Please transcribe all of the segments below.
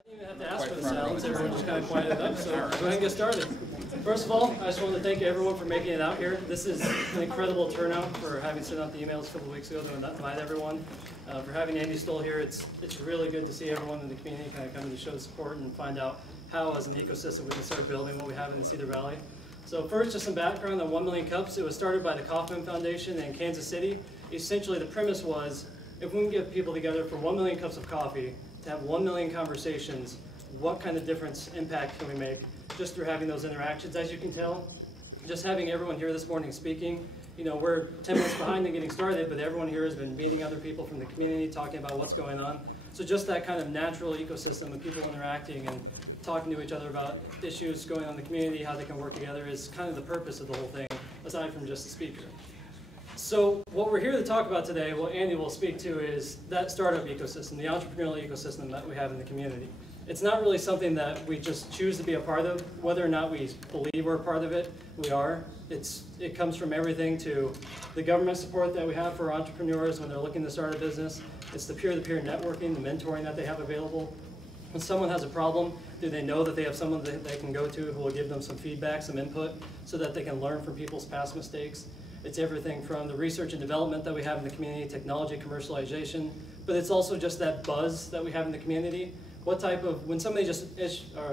I didn't even have to ask for the sounds, everyone just kind of quieted up, so go ahead and get started. First of all, I just want to thank everyone for making it out here. This is an incredible turnout for having sent out the emails a couple of weeks ago to invite everyone. For having Andy Stoll here, it's really good to see everyone in the community kind of come to show support and find out how, as an ecosystem, we can start building what we have in the Cedar Valley. So first, just some background on 1 Million Cups. It was started by the Kauffman Foundation in Kansas City. Essentially, the premise was, if we can get people together for 1 million cups of coffee, to have 1 million conversations, what kind of impact can we make just through having those interactions? As you can tell, just having everyone here this morning speaking, you know, we're 10 minutes behind in getting started, but everyone here has been meeting other people from the community, talking about what's going on. So just that kind of natural ecosystem of people interacting and talking to each other about issues going on in the community, how they can work together, is kind of the purpose of the whole thing, aside from just the speaker. So what we're here to talk about today, what Andy will speak to, is that startup ecosystem, the entrepreneurial ecosystem that we have in the community. It's not really something that we just choose to be a part of. Whether or not we believe we're a part of it, we are. It comes from everything to the government support that we have for entrepreneurs when they're looking to start a business. It's the peer-to-peer networking, the mentoring that they have available. When someone has a problem, do they know that they have someone that they can go to who will give them some feedback, some input, so that they can learn from people's past mistakes? It's everything from the research and development that we have in the community, technology commercialization, but it's also just that buzz that we have in the community. What type of, when somebody just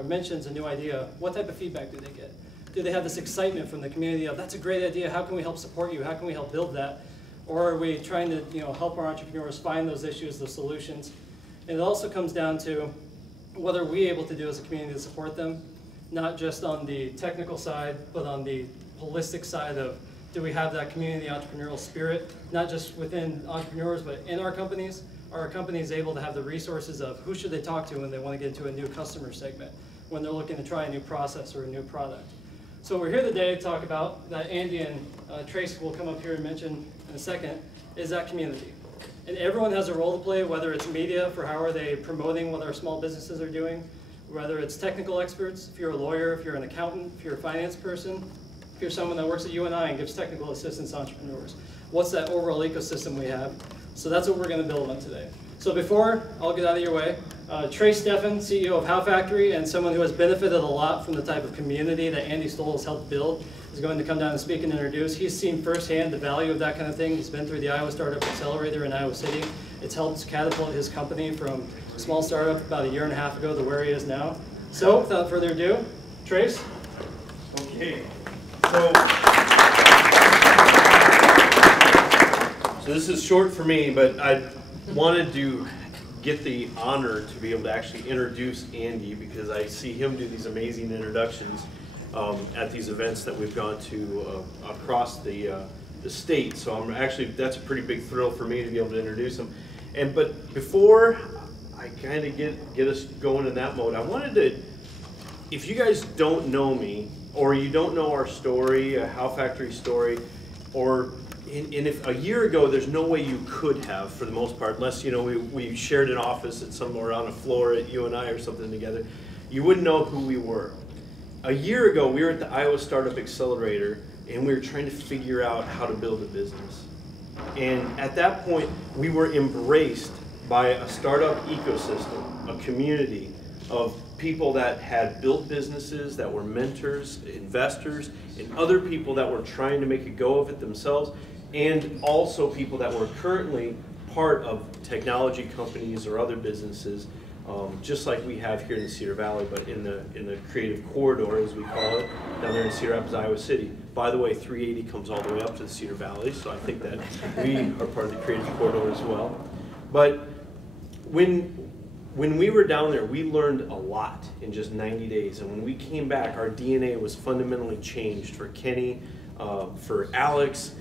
mentions a new idea, what type of feedback do they get? Do they have this excitement from the community of, that's a great idea, how can we help support you, how can we help build that? Or are we trying to help our entrepreneurs find those issues, those solutions? And it also comes down to what are we able to do as a community to support them, not just on the technical side, but on the holistic side of, do we have that community entrepreneurial spirit, not just within entrepreneurs, but in our companies? Are our companies able to have the resources of who should they talk to when they want to get into a new customer segment, when they're looking to try a new process or a new product? So we're here today to talk about that. Andy and Trace will come up here and mention in a second, is that community. And everyone has a role to play, whether it's media for how are they promoting what our small businesses are doing, whether it's technical experts, if you're a lawyer, if you're an accountant, if you're a finance person, if you're someone that works at UNI and gives technical assistance to entrepreneurs. What's that overall ecosystem we have? So that's what we're going to build on today. So before I'll get out of your way, Trace Steffen, CEO of How Factory, and someone who has benefited a lot from the type of community that Andy Stoll has helped build, is going to come down and speak and introduce. He's seen firsthand the value of that kind of thing. He's been through the Iowa Startup Accelerator in Iowa City. It's helped catapult his company from a small startup about 1.5 years ago to where he is now. So without further ado, Trace. Okay. So this is short for me, but I wanted to get the honor to be able to actually introduce Andy, because I see him do these amazing introductions at these events that we've gone to across the state. So I'm actually, that's a pretty big thrill for me to be able to introduce him. But before I kind of get us going in that mode, I wanted to, if you guys don't know me, or you don't know our story, a How Factory story, or and if a year ago there's no way you could have, for the most part, unless we shared an office at somewhere on a floor at UNI or something together, you wouldn't know who we were. A year ago we were at the Iowa Startup Accelerator and we were trying to figure out how to build a business. And at that point we were embraced by a startup ecosystem, a community of people that had built businesses, that were mentors, investors, and other people that were trying to make a go of it themselves, and also people that were currently part of technology companies or other businesses, just like we have here in the Cedar Valley, but in the creative corridor, as we call it, down there in Cedar Rapids, Iowa City. By the way, 380 comes all the way up to the Cedar Valley, so I think that we are part of the creative corridor as well. But when we were down there, we learned a lot in just 90 days. And when we came back, our DNA was fundamentally changed for Kenny, for Alex,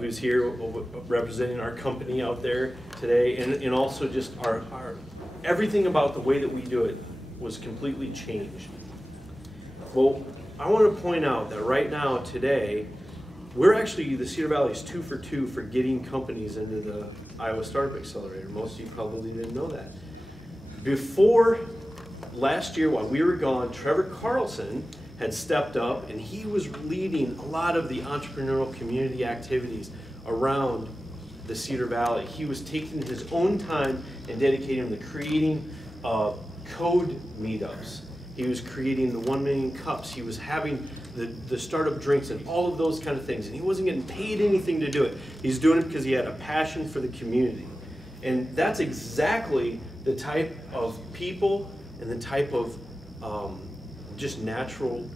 who's here representing our company out there today, and also just our everything about the way that we do it was completely changed. Well, I want to point out that right now, today, we're actually, the Cedar Valley is 2 for 2 for getting companies into the Iowa Startup Accelerator. Most of you probably didn't know that. Before last year, while we were gone, Trevor Carlson had stepped up and he was leading a lot of the entrepreneurial community activities around the Cedar Valley. He was taking his own time and dedicating them to creating code meetups. He was creating the 1 million cups. He was having the startup drinks and all of those kind of things. And he wasn't getting paid anything to do it. He's doing it because he had a passion for the community. And that's exactly the type of people and the type of just natural,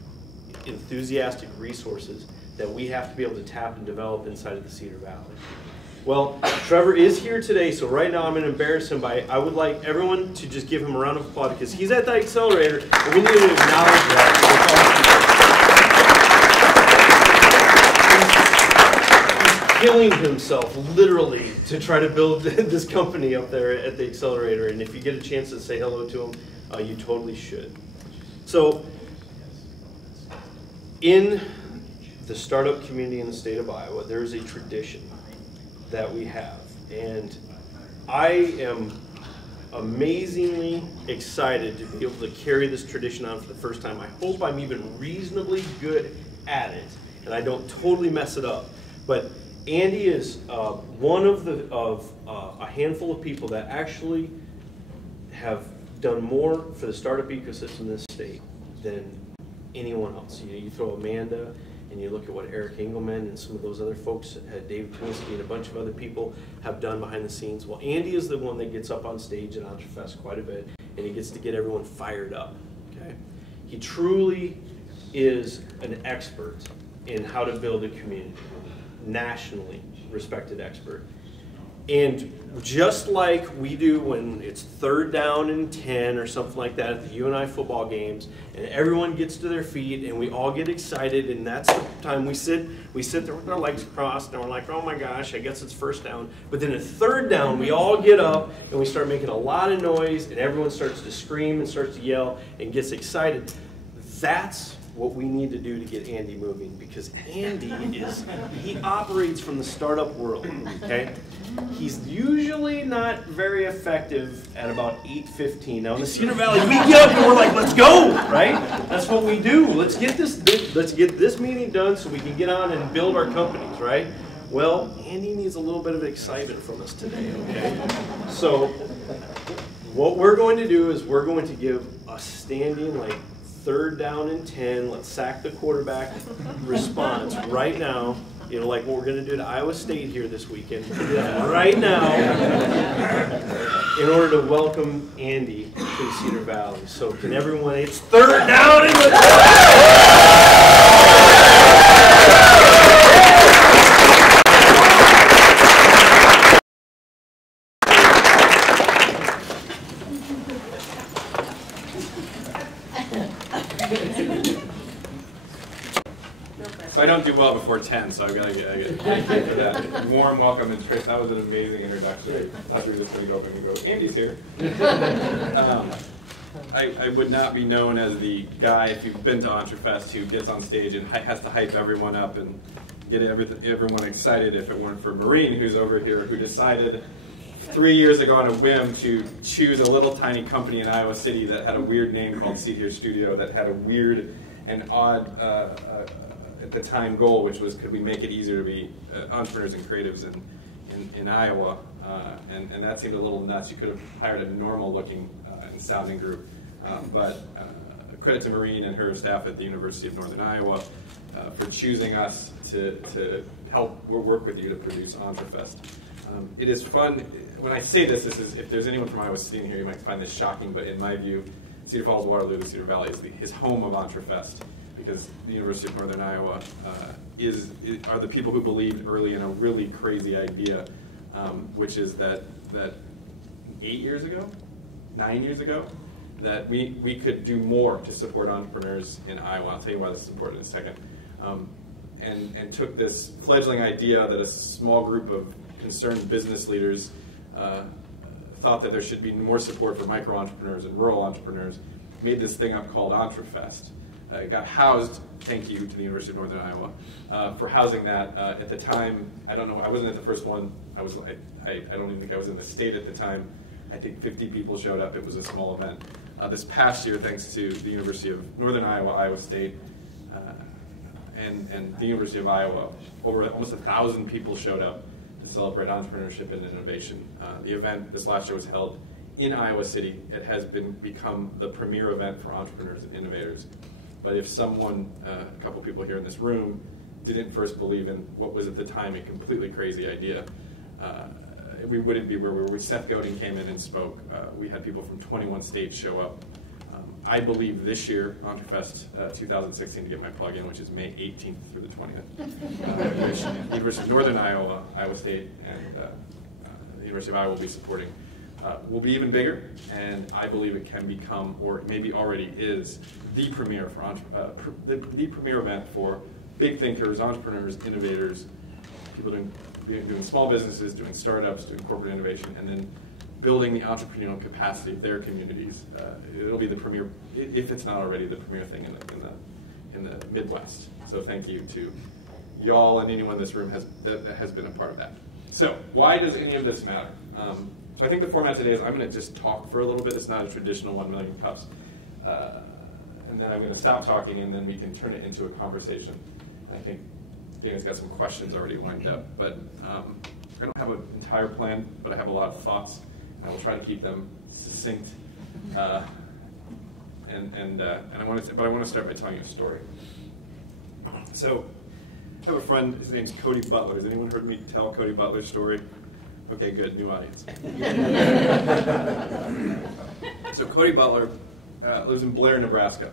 enthusiastic resources that we have to be able to tap and develop inside of the Cedar Valley. Well, Trevor is here today, so right now I'm going to embarrass him by, I would like everyone to just give him a round of applause because he's at the Accelerator, and we need to acknowledge that. He's killing himself, literally, to try to build this company up there at the Accelerator, and if you get a chance to say hello to him, you totally should. So, in the startup community in the state of Iowa, there is a tradition that we have, and I am amazingly excited to be able to carry this tradition on for the first time. I hope I'm even reasonably good at it, and I don't totally mess it up. But Andy is one of a handful of people that actually have done more for the startup ecosystem in this state than anyone else. You throw Amanda, and you look at what Eric Engelman and some of those other folks, Dave Twinsky and a bunch of other people have done behind the scenes. Well, Andy is the one that gets up on stage at EntreFEST quite a bit, and he gets to get everyone fired up. Okay? He truly is an expert in how to build a community, nationally respected expert. And just like we do when it's 3rd down and 10 or something like that at the UNI football games, and everyone gets to their feet and we all get excited, and that's the time we sit there with our legs crossed and we're like, oh my gosh, I guess it's 1st down. But then at 3rd down, we all get up and we start making a lot of noise, and everyone starts to scream and starts to yell and gets excited. That's what we need to do to get Andy moving, because Andy he operates from the startup world, okay? He's usually not very effective at about 8:15. Now in the Cedar Valley, we get up and we're like, let's go, right? That's what we do. Let's get this meeting done so we can get on and build our companies, right? Well, Andy needs a little bit of excitement from us today, okay? So what we're going to do is we're going to give a standing, like, 3rd down and 10, let's sack the quarterback response right now. You know, like what we're going to do to Iowa State here this weekend. Right now, in order to welcome Andy to the Cedar Valley. So can everyone, it's 3rd down and So I don't do well before 10, so I've got to get for that. Warm welcome, and Trish, that was an amazing introduction. I thought we were just going to go up and go, Andy's here. I would not be known as the guy, if you've been to EntreFEST, who gets on stage and has to hype everyone up and get everyone excited if it weren't for Maureen, who's over here, who decided 3 years ago on a whim to choose a little tiny company in Iowa City that had a weird name called Cedar Studio, that had a weird and odd at the time goal, which was, could we make it easier to be entrepreneurs and creatives in Iowa, and that seemed a little nuts. You could have hired a normal looking and sounding group, but credit to Maureen and her staff at the University of Northern Iowa for choosing us to help work with you to produce EntreFEST. It is fun. When I say this is, if there's anyone from Iowa City in here, you might find this shocking, but in my view, Cedar Falls, Waterloo, the Cedar Valley is home of EntreFEST, because the University of Northern Iowa are the people who believed early in a really crazy idea, which is that 8 years ago, 9 years ago, that we could do more to support entrepreneurs in Iowa. I'll tell you why this is important in a second. And took this fledgling idea that a small group of concerned business leaders thought that there should be more support for micro entrepreneurs and rural entrepreneurs, made this thing up called EntreFEST. It got housed, thank you to the University of Northern Iowa for housing that. At the time, I don't know, I wasn't at the first one. I don't even think I was in the state at the time. I think 50 people showed up. It was a small event. This past year, thanks to the University of Northern Iowa, Iowa State, and the University of Iowa, over almost 1,000 people showed up to celebrate entrepreneurship and innovation. The event this last year was held in Iowa City, it has become the premier event for entrepreneurs and innovators. But if someone, a couple people here in this room, didn't first believe in what was at the time a completely crazy idea, we wouldn't be where we were. Seth Godin came in and spoke. We had people from 21 states show up. I believe this year, EntreFEST 2016, to get my plug in, which is May 18th through the 20th, which University of Northern Iowa, Iowa State, and the University of Iowa will be supporting, will be even bigger, and I believe it can become, or maybe already is, the premier for the premier event for big thinkers, entrepreneurs, innovators, people doing small businesses, doing startups, doing corporate innovation, and then building the entrepreneurial capacity of their communities. It'll be the premier, if it's not already the premier thing in the Midwest. So thank you to y'all and anyone in this room that has been a part of that. So why does any of this matter? So I think the format today is I'm going to just talk for a little bit. It's not a traditional 1 million cups. And then I'm going to stop talking, and then we can turn it into a conversation. I think Dana's got some questions already lined up, but I don't have an entire plan, but I have a lot of thoughts. I will try to keep them succinct, and I want to start by telling you a story. So, I have a friend. His name's Cody Butler. Has anyone heard me tell Cody Butler's story? Okay, good. New audience. So Cody Butler lives in Blair, Nebraska.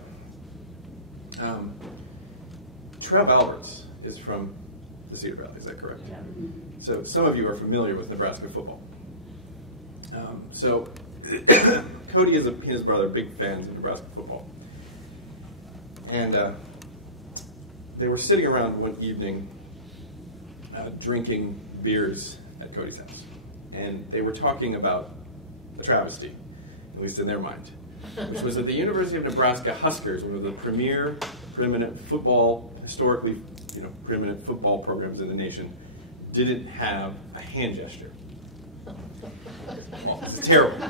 Trev Alberts is from the Cedar Valley. Is that correct? Yeah. So some of you are familiar with Nebraska football. So Cody and his brother are big fans of Nebraska football. And they were sitting around one evening drinking beers at Cody's house. And they were talking about a travesty, at least in their mind, which was that the University of Nebraska Huskers, one of the premier, preeminent football, historically preeminent football programs in the nation, didn't have a hand gesture. Well, it's terrible.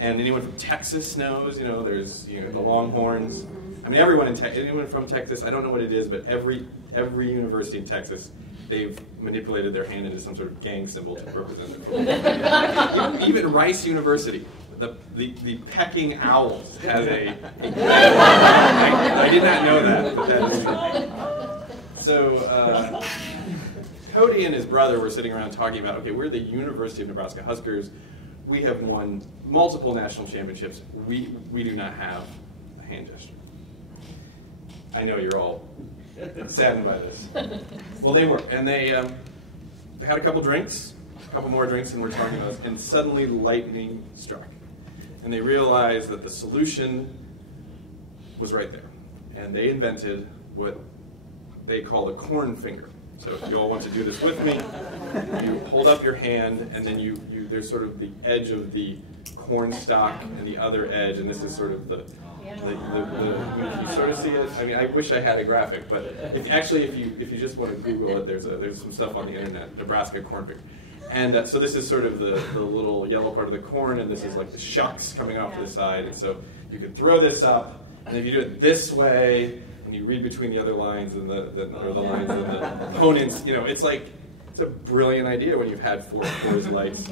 And anyone from Texas knows, there's the Longhorns. I mean, anyone from Texas, I don't know what it is, but every university in Texas, they've manipulated their hand into some sort of gang symbol to represent their football. Even Rice University, the pecking owls has a I did not know that, but that is so. Cody and his brother were sitting around talking about, okay, we're the University of Nebraska Huskers. We have won multiple national championships. We do not have a hand gesture. I know you're all saddened by this. Well, they were, and they had a couple drinks, a couple more drinks, and we're talking about this, and suddenly lightning struck. And they realized that the solution was right there. And they invented what they call a corn finger. So if you all want to do this with me, you hold up your hand, and then there's sort of the edge of the corn stalk and the other edge, and this is sort of the you sort of see it. I mean, I wish I had a graphic, but if you just want to Google it, there's some stuff on the internet, Nebraska corn finger. And so this is sort of the little yellow part of the corn, and this is like the shucks coming off to the side. And so you can throw this up, and if you do it this way, and you read between the other lines and the lines and the opponents, it's like, it's a brilliant idea when you've had 4 Coors Lights.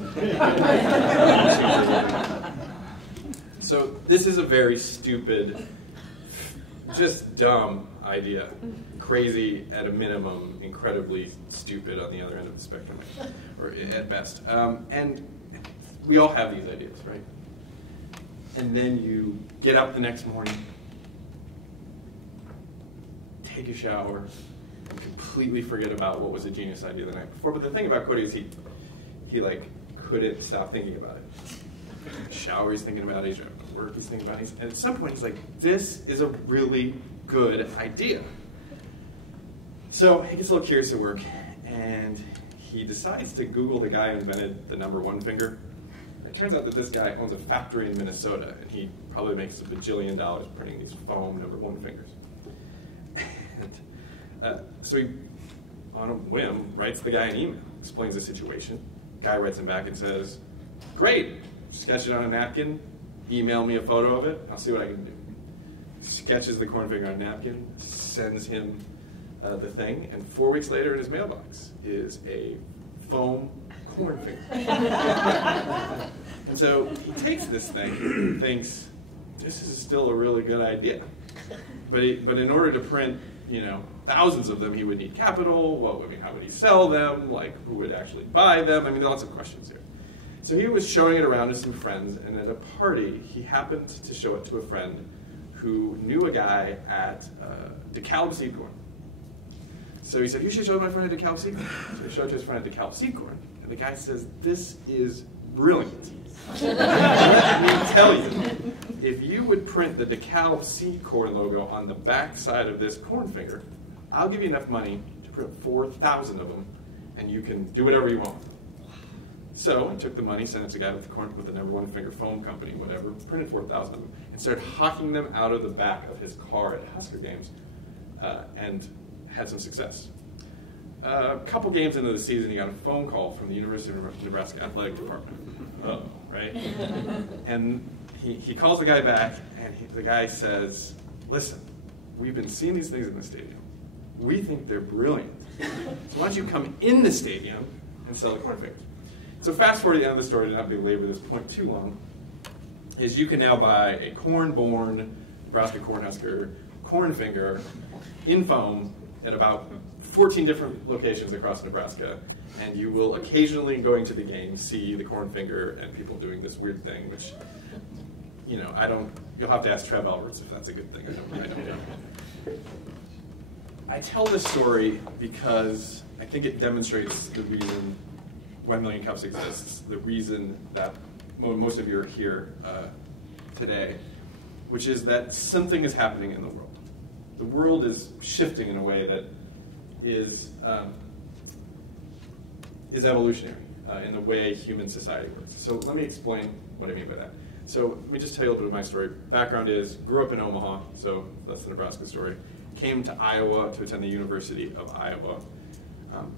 So this is a very stupid, just dumb idea. Crazy at a minimum, incredibly stupid on the other end of the spectrum, or at best. And we all have these ideas, right? And then you get up the next morning, take a shower, and completely forget about what was a genius idea the night before. But the thing about Cody is he like couldn't stop thinking about it. Shower, he's thinking about it. He's at work, he's thinking about it. And at some point, he's like, "This is a really good idea." So he gets a little curious at work, and he decides to Google the guy who invented the number 1 finger. And it turns out that this guy owns a factory in Minnesota, and he probably makes $1 bajillion printing these foam number 1 fingers. And so he, on a whim, writes the guy an email, explains the situation. Guy writes him back and says, "Great, sketch it on a napkin, email me a photo of it, I'll see what I can do." Sketches the corn finger on a napkin, sends him the thing, and 4 weeks later in his mailbox is a foam corn finger. And so he takes this thing and thinks, this is still a really good idea. But in order to print, thousands of them, he would need capital. How would he sell them? Like, who would actually buy them? I mean, lots of questions here. So he was showing it around to some friends, and at a party, he happened to show it to a friend who knew a guy at DeKalb Seed Corn. So he said, you should show my friend at DeKalb Seed Corn. So he showed it to his friend at DeKalb Seed Corn, and the guy says, this is brilliant. Let me tell you, if you would print the DeKalb Seed Corn logo on the back side of this corn finger, I'll give you enough money to print 4,000 of them, and you can do whatever you want. So I took the money, sent it to the guy with the #1 finger foam company, whatever, printed 4,000 of them, and started hawking them out of the back of his car at Husker games, and had some success. A couple games into the season, he got a phone call from the University of Nebraska Athletic Department. Oh, right? And he calls the guy back, and the guy says, listen, we've been seeing these things in the stadium. We think they're brilliant. So why don't you come in the stadium and sell the corn fingers? So fast forward to the end of the story, to not belabor this point too long, is you can now buy a corn-born Nebraska Cornhusker corn finger in foam at about 14 different locations across Nebraska, and you will occasionally, going to the game, see the corn finger and people doing this weird thing, which, you'll have to ask Trev Alberts if that's a good thing. I don't know. I tell this story because I think it demonstrates the reason 1 Million Cups exists, the reason that most of you are here today, which is that something is happening in the world. The world is shifting in a way that is evolutionary in the way human society works. So let me explain what I mean by that. So let me just tell you a little bit of my story. Background is, grew up in Omaha, so that's the Nebraska story. Came to Iowa to attend the University of Iowa.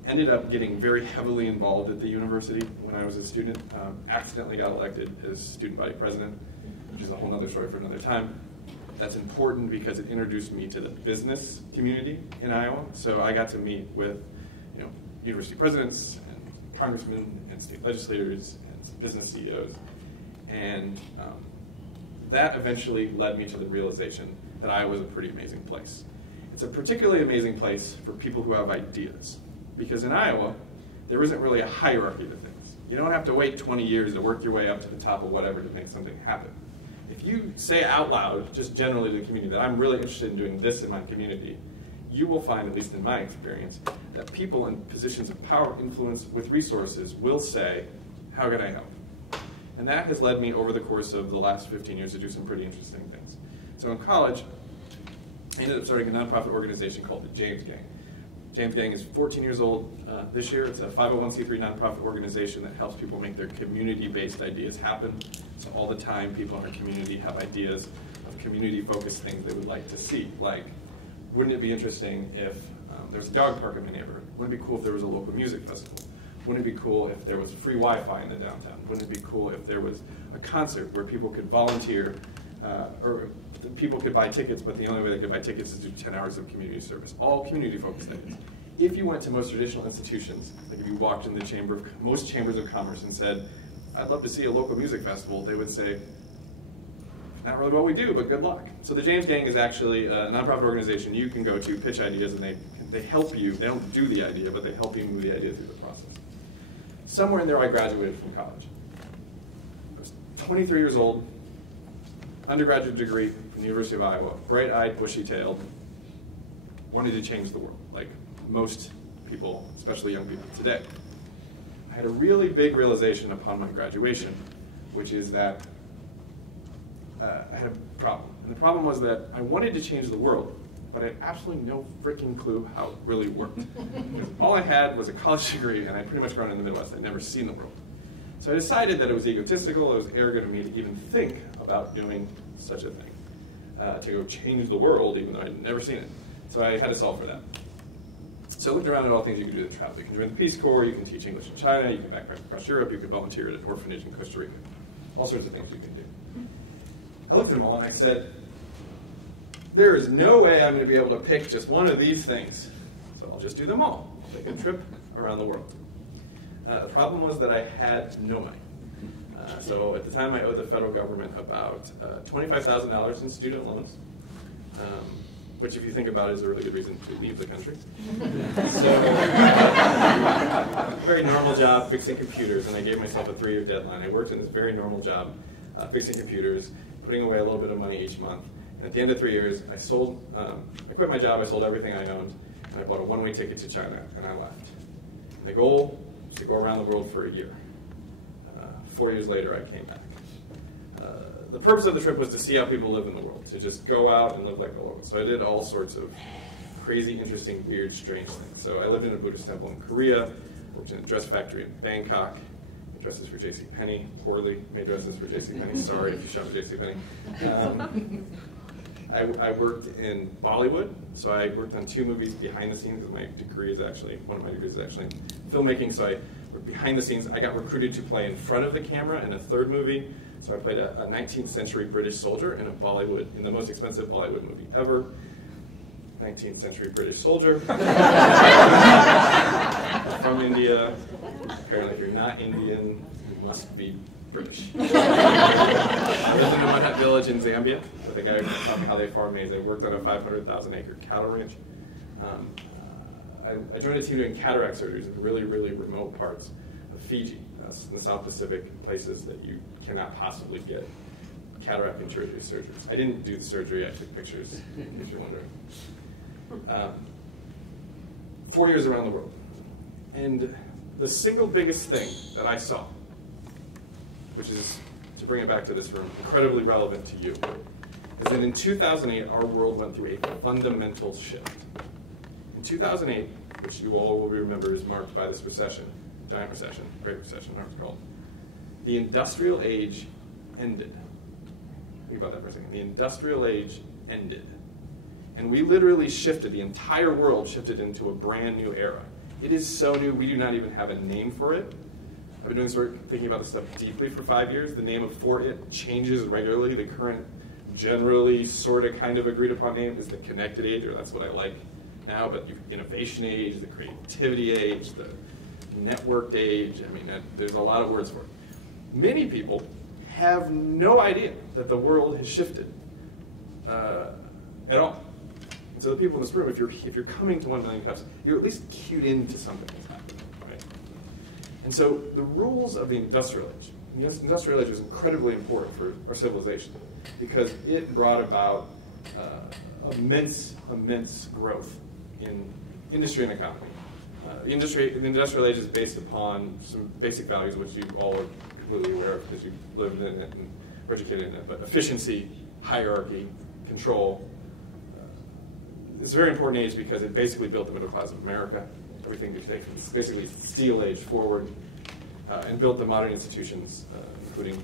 Ended up getting very heavily involved at the university when I was a student. Accidentally got elected as student body president, which is a whole other story for another time. That's important because it introduced me to the business community in Iowa. So I got to meet with university presidents and congressmen and state legislators and business CEOs. And that eventually led me to the realization that Iowa is a pretty amazing place. It's a particularly amazing place for people who have ideas. Because in Iowa, there isn't really a hierarchy to things. You don't have to wait 20 years to work your way up to the top of whatever to make something happen. If you say out loud, just generally to the community, that I'm really interested in doing this in my community, you will find, at least in my experience, that people in positions of power, influence, with resources will say, how can I help? And that has led me over the course of the last 15 years to do some pretty interesting things. So in college, I ended up starting a nonprofit organization called the James Gang. James Gang is 14 years old this year. It's a 501c3 nonprofit organization that helps people make their community-based ideas happen. So all the time, people in our community have ideas of community-focused things they would like to see. Like, wouldn't it be interesting if there's a dog park in my neighborhood? Wouldn't it be cool if there was a local music festival? Wouldn't it be cool if there was free Wi-Fi in the downtown? Wouldn't it be cool if there was a concert where people could volunteer or people could buy tickets, but the only way they could buy tickets is to do 10 hours of community service. All community-focused things. If you went to most traditional institutions, like if you walked in the most chambers of commerce and said, I'd love to see a local music festival, they would say, not really what we do, but good luck. So the James Gang is actually a nonprofit organization you can go to, pitch ideas, and they help you. They don't do the idea, but they help you move the idea through the process. Somewhere in there, I graduated from college. I was 23 years old, undergraduate degree from the University of Iowa, bright-eyed, bushy-tailed, wanted to change the world, like most people, especially young people today. I had a really big realization upon my graduation, which is that I had a problem. And the problem was that I wanted to change the world, but I had absolutely no freaking clue how it really worked. Because all I had was a college degree, and I'd pretty much grown in the Midwest. I'd never seen the world. So I decided that it was egotistical, it was arrogant of me to even think about doing such a thing, to go change the world, even though I'd never seen it. So I had to solve for that. So I looked around at all things you can do to travel. You can join the Peace Corps, you can teach English in China, you can backpack across Europe, you can volunteer at an orphanage in Costa Rica. All sorts of things you can do. I looked at them all and I said, there is no way I'm going to be able to pick just one of these things. So I'll just do them all. I'll take a trip around the world. The problem was that I had no money. So at the time, I owed the federal government about $25,000 in student loans, which, if you think about it, is a really good reason to leave the country. So, very normal job fixing computers, and I gave myself a 3-year deadline. I worked in this very normal job fixing computers, putting away a little bit of money each month. And at the end of 3 years, I quit my job, I sold everything I owned, and I bought a one-way ticket to China, and I left. And the goal was to go around the world for a year. 4 years later, I came back. The purpose of the trip was to see how people live in the world, to just go out and live like the locals. So I did all sorts of crazy, interesting, weird, strange things. So I lived in a Buddhist temple in Korea, worked in a dress factory in Bangkok, made dresses for JCPenney, poorly made dresses for JCPenney. Sorry if you shop at JCPenney. I worked in Bollywood, so I worked on 2 movies behind the scenes, because my degree is actually, one of my degrees is actually in filmmaking, so I worked behind the scenes. I got recruited to play in front of the camera in a 3rd movie, so I played a 19th century British soldier in the most expensive Bollywood movie ever. 19th century British soldier. From India. Apparently if you're not Indian, you must be British. I lived in a mud hut village in Zambia with a guy who taught me how they farm maize. I worked on a 500,000-acre cattle ranch. I joined a team doing cataract surgeries in really, really remote parts of Fiji, in the South Pacific, places that you cannot possibly get cataract and surgeries. I didn't do the surgery, I took pictures, in case you're wondering. 4 years around the world. And the single biggest thing that I saw, which is, to bring it back to this room, incredibly relevant to you, is that in 2008, our world went through a fundamental shift. In 2008, which you all will remember is marked by this recession, giant recession, Great Recession, whatever it's called, the industrial age ended. Think about that for a second. The industrial age ended. And we literally shifted, the entire world shifted into a brand new era. It is so new, we do not even have a name for it. I've been doing this work, thinking about this stuff deeply for 5 years. The name for it changes regularly. The current, generally, sort of, kind of agreed upon name is the connected age, or that's what I like now, but the innovation age, the creativity age, the networked age, I mean, there's a lot of words for it. Many people have no idea that the world has shifted at all. And so the people in this room, if you're coming to 1 Million Cups, you're at least cued into something that's happening, right? And so the rules of the industrial age, the industrial age was incredibly important for our civilization because it brought about immense growth in industry and economy. The industrial age is based upon some basic values which you all are completely aware of because you've lived in it and were educated in it, but efficiency, hierarchy, control. It's a very important age because it basically built the middle class of America. Everything you take from basically steel age forward, and built the modern institutions, including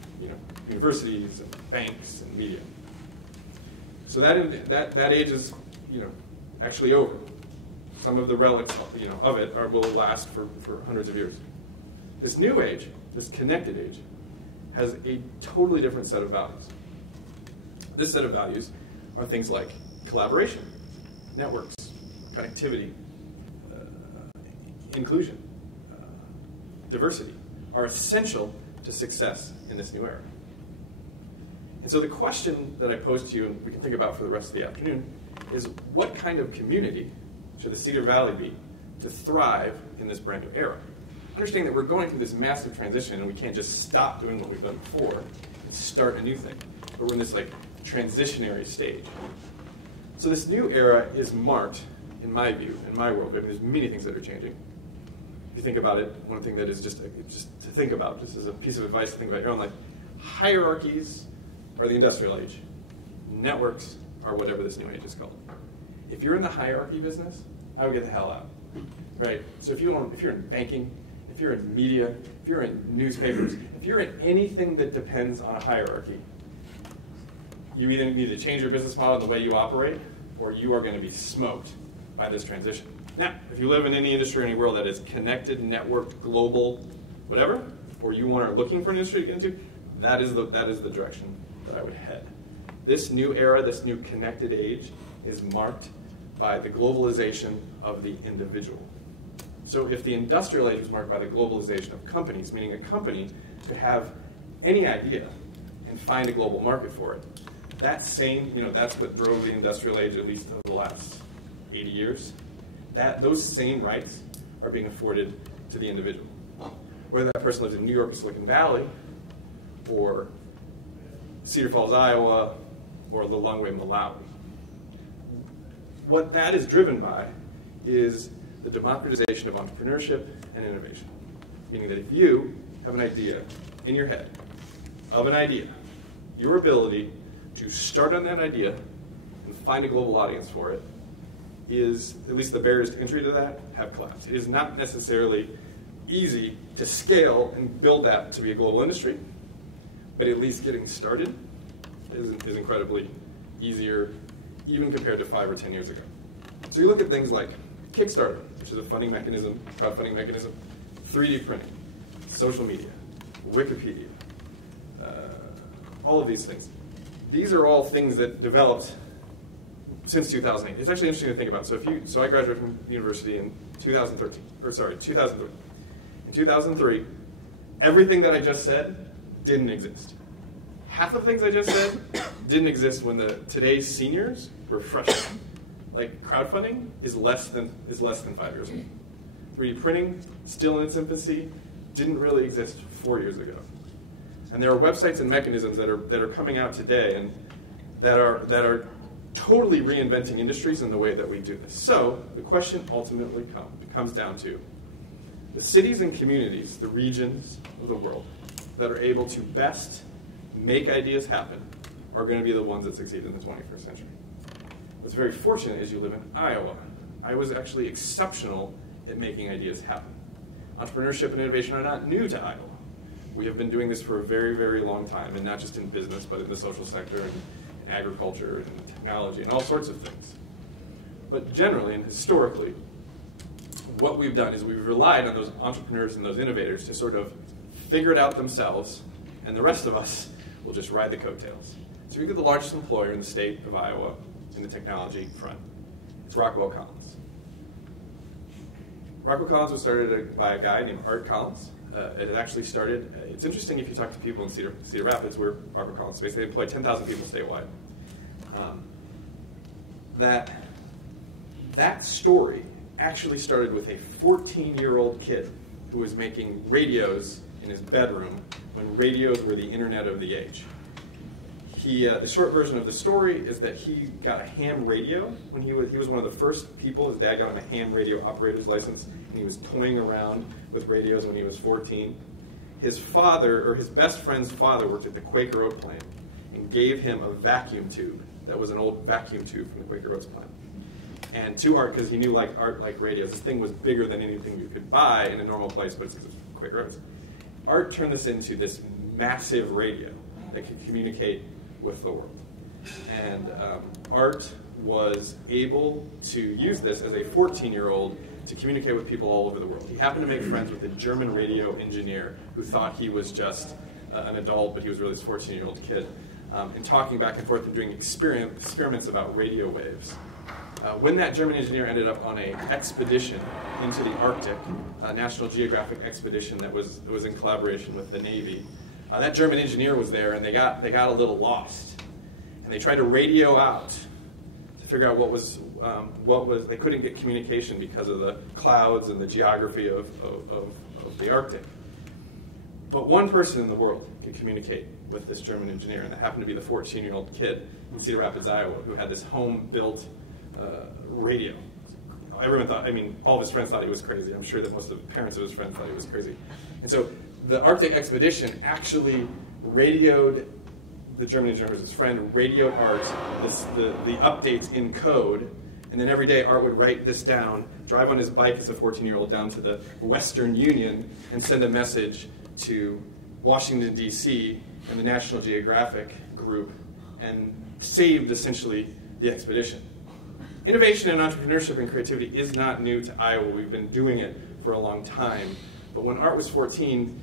universities and banks and media. So that age is actually over. Some of the relics of it will last for hundreds of years. This new age, this connected age, has a totally different set of values. This set of values are things like collaboration, networks, connectivity, inclusion, diversity, are essential to success in this new era. And so the question that I pose to you, and we can think about for the rest of the afternoon, is what kind of community should the Cedar Valley be to thrive in this brand new era? Understanding that we're going through this massive transition and we can't just stop doing what we've done before and start a new thing. But we're in this transitionary stage. So this new era is marked, in my view, in my world, I mean, there's many things that are changing. If you think about it, one thing that is just to think about, just as a piece of advice to think about your own life, hierarchies are the industrial age. Networks are whatever this new age is called. If you're in the hierarchy business, I would get the hell out, right? So if you're in banking, if you're in media, if you're in newspapers, if you're in anything that depends on a hierarchy, you either need to change your business model and the way you operate, or you are going to be smoked by this transition. Now, if you live in any industry or any world that is connected, networked, global, whatever, or you are looking for an industry to get into, that is the direction that I would head. This new era, this new connected age, is marked by the globalization of the individual. So if the industrial age was marked by the globalization of companies, meaning a company could have any idea and find a global market for it. That same, that's what drove the industrial age, at least over the last 80 years. Those same rights are being afforded to the individual. Whether that person lives in New York or Silicon Valley, or Cedar Falls, Iowa, or Lilongwe, Malawi. What that is driven by is the democratization of entrepreneurship and innovation. Meaning that if you have an idea in your head of an idea, your ability to start on that idea and find a global audience for it is, at least the barriers to entry to that, have collapsed. It is not necessarily easy to scale and build that to be a global industry, but at least getting started is incredibly easier, even compared to 5 or 10 years ago. So you look at things like Kickstarter, which is a funding mechanism, crowdfunding mechanism, 3D printing, social media, Wikipedia, all of these things. These are all things that developed since 2008. It's actually interesting to think about. So I graduated from the university in 2003. In 2003, everything that I just said didn't exist. Half of the things I just said didn't exist when today's seniors were freshmen. Like crowdfunding is less than 5 years old. 3D printing, still in its infancy, didn't really exist 4 years ago. And there are websites and mechanisms that are coming out today and that are totally reinventing industries in the way that we do this. So the question ultimately comes down to the cities and communities, the regions of the world that are able to best make ideas happen are going to be the ones that succeed in the 21st century. What's very fortunate is you live in Iowa. I was actually exceptional at making ideas happen. Entrepreneurship and innovation are not new to Iowa. We have been doing this for a very, very long time, and not just in business, but in the social sector and in agriculture and technology and all sorts of things. But generally and historically, what we've done is we've relied on those entrepreneurs and those innovators to sort of figure it out themselves, and the rest of us will just ride the coattails. So if you look at the largest employer in the state of Iowa in the technology front, it's Rockwell Collins. Rockwell Collins was started by a guy named Art Collins. It actually started, it's interesting if you talk to people in Cedar Rapids, where Rockwell Collins is based. They employ 10,000 people statewide. That story actually started with a 14-year-old kid who was making radios in his bedroom when radios were the internet of the age. The short version of the story is that he got a ham radio when he was one of the first people. His dad got him a ham radio operator's license, and he was toying around with radios when he was 14. His father, or his best friend's father, worked at the Quaker Oat plant and gave him a vacuum tube that was an old vacuum tube from the Quaker Oats plant. And to Art, because he knew Art liked radios, this thing was bigger than anything you could buy in a normal place, but it's Quaker Oats. Art turned this into this massive radio that could communicate with the world. And Art was able to use this as a 14-year-old to communicate with people all over the world. He happened to make friends with a German radio engineer who thought he was just an adult, but he was really this 14-year-old kid, and talking back and forth and doing experiments about radio waves. When that German engineer ended up on an expedition into the Arctic, a National Geographic expedition that was in collaboration with the Navy, that German engineer was there, and they got a little lost, and they tried to radio out to figure out what was. They couldn't get communication because of the clouds and the geography of the Arctic. But one person in the world could communicate with this German engineer, and that happened to be the 14-year-old kid in Cedar Rapids, Iowa, who had this home-built radio. Everyone thought, all of his friends thought he was crazy. I'm sure that most of the parents of his friends thought he was crazy. And so the Arctic expedition actually radioed, the German engineer was his friend, radioed Art the updates in code, and then every day Art would write this down, drive on his bike as a 14-year-old down to the Western Union, and send a message to Washington, D.C. and the National Geographic group, and saved essentially the expedition. Innovation and entrepreneurship and creativity is not new to Iowa. We've been doing it for a long time. But when Art was 14,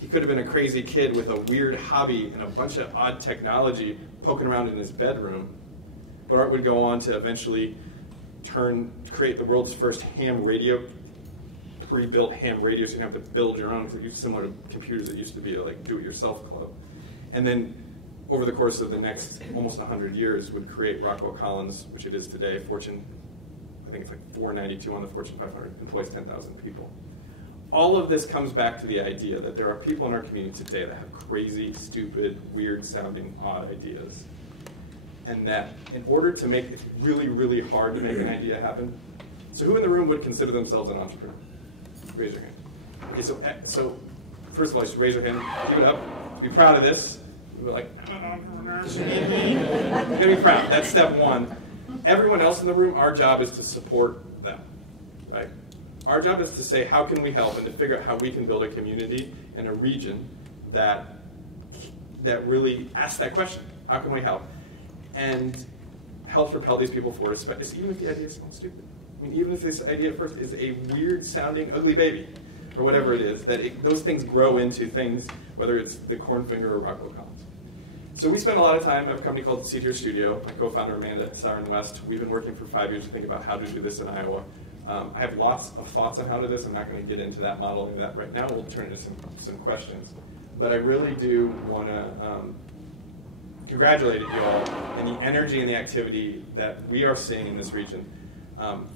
he could have been a crazy kid with a weird hobby and a bunch of odd technology poking around in his bedroom. But Art would go on to eventually create the world's first ham radio pre-built ham radios. You didn't have to build your own, because it was similar to computers that used to be like do-it-yourself club. And then over the course of the next almost 100 years would create Rockwell Collins, which it is today. Fortune, I think it's like 492 on the Fortune 500, employs 10,000 people. All of this comes back to the idea that there are people in our community today that have crazy, stupid, weird-sounding, odd ideas. And that in order to make it really, really hard to make an idea happen. So who in the room would consider themselves an entrepreneur? Raise your hand. Okay, so first of all, you should raise your hand, keep it up, be proud of this. We're like, you're gonna be proud. That's step one. Everyone else in the room, our job is to support them, right? Our job is to say, how can we help, and to figure out how we can build a community and a region that really asks that question. How can we help? And help propel these people forward, even if the idea sounds stupid. I mean, even if this idea at first is a weird-sounding, ugly baby, or whatever it is, those things grow into things, whether it's the Cornfinger or Rockwell Collins. So we spend a lot of time at a company called Cedar Studio. My co-founder, Amanda, Star and West, we've been working for 5 years to think about how to do this in Iowa. I have lots of thoughts on how to do this. I'm not going to get into that model that right now. We'll turn into some questions. But I really do want to congratulate you all and the energy and the activity that we are seeing in this region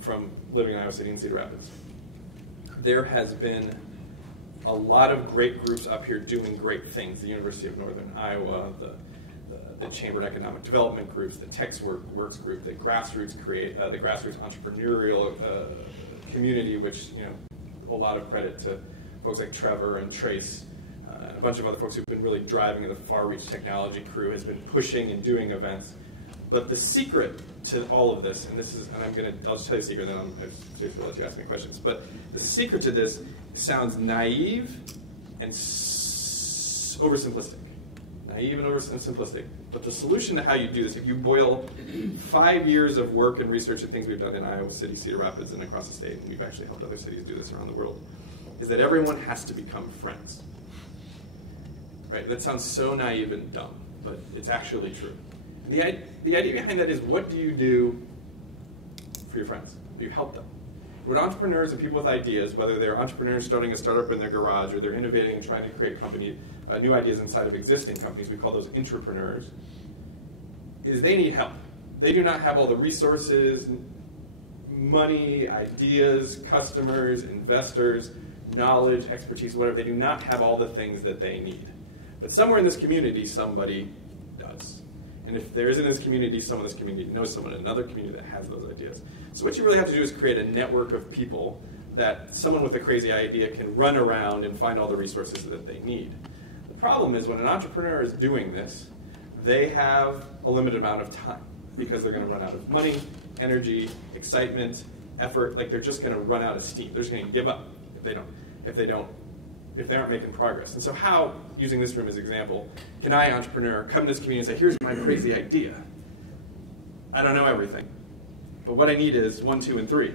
from living in Iowa City and Cedar Rapids. There has been a lot of great groups up here doing great things. The University of Northern Iowa, the Chamber of Economic Development groups, the TexWorks group, the grassroots entrepreneurial community, which, you know, a lot of credit to folks like Trevor and Trace, a bunch of other folks who've been really driving, and the Far Reach Technology crew has been pushing and doing events. But the secret to all of this, and I'll just tell you the secret, and then I'll seriously let you ask me questions. But the secret to this sounds naive and oversimplistic. Naive and oversimplistic. But the solution to how you do this, if you boil 5 years of work and research and things we've done in Iowa City, Cedar Rapids, and across the state, and we've actually helped other cities do this around the world, is that everyone has to become friends. Right? That sounds so naive and dumb, but it's actually true. And the idea behind that is, what do you do for your friends? You help them. What entrepreneurs and people with ideas, whether they're entrepreneurs starting a startup in their garage, or they're innovating and trying to create new ideas inside of existing companies, we call those entrepreneurs, is they need help. They do not have all the resources, money, ideas, customers, investors, knowledge, expertise, whatever. They do not have all the things that they need. But somewhere in this community, somebody does. And if there isn't in this community, someone in this community knows someone in another community that has those ideas. So what you really have to do is create a network of people that someone with a crazy idea can run around and find all the resources that they need. The problem is, when an entrepreneur is doing this, they have a limited amount of time, because they're going to run out of money, energy, excitement, effort. Like, they're just going to run out of steam. They're just going to give up if they aren't making progress. And so how, using this room as an example, can I, entrepreneur, come to this community and say, here's my crazy idea. I don't know everything, but what I need is 1, 2, and 3.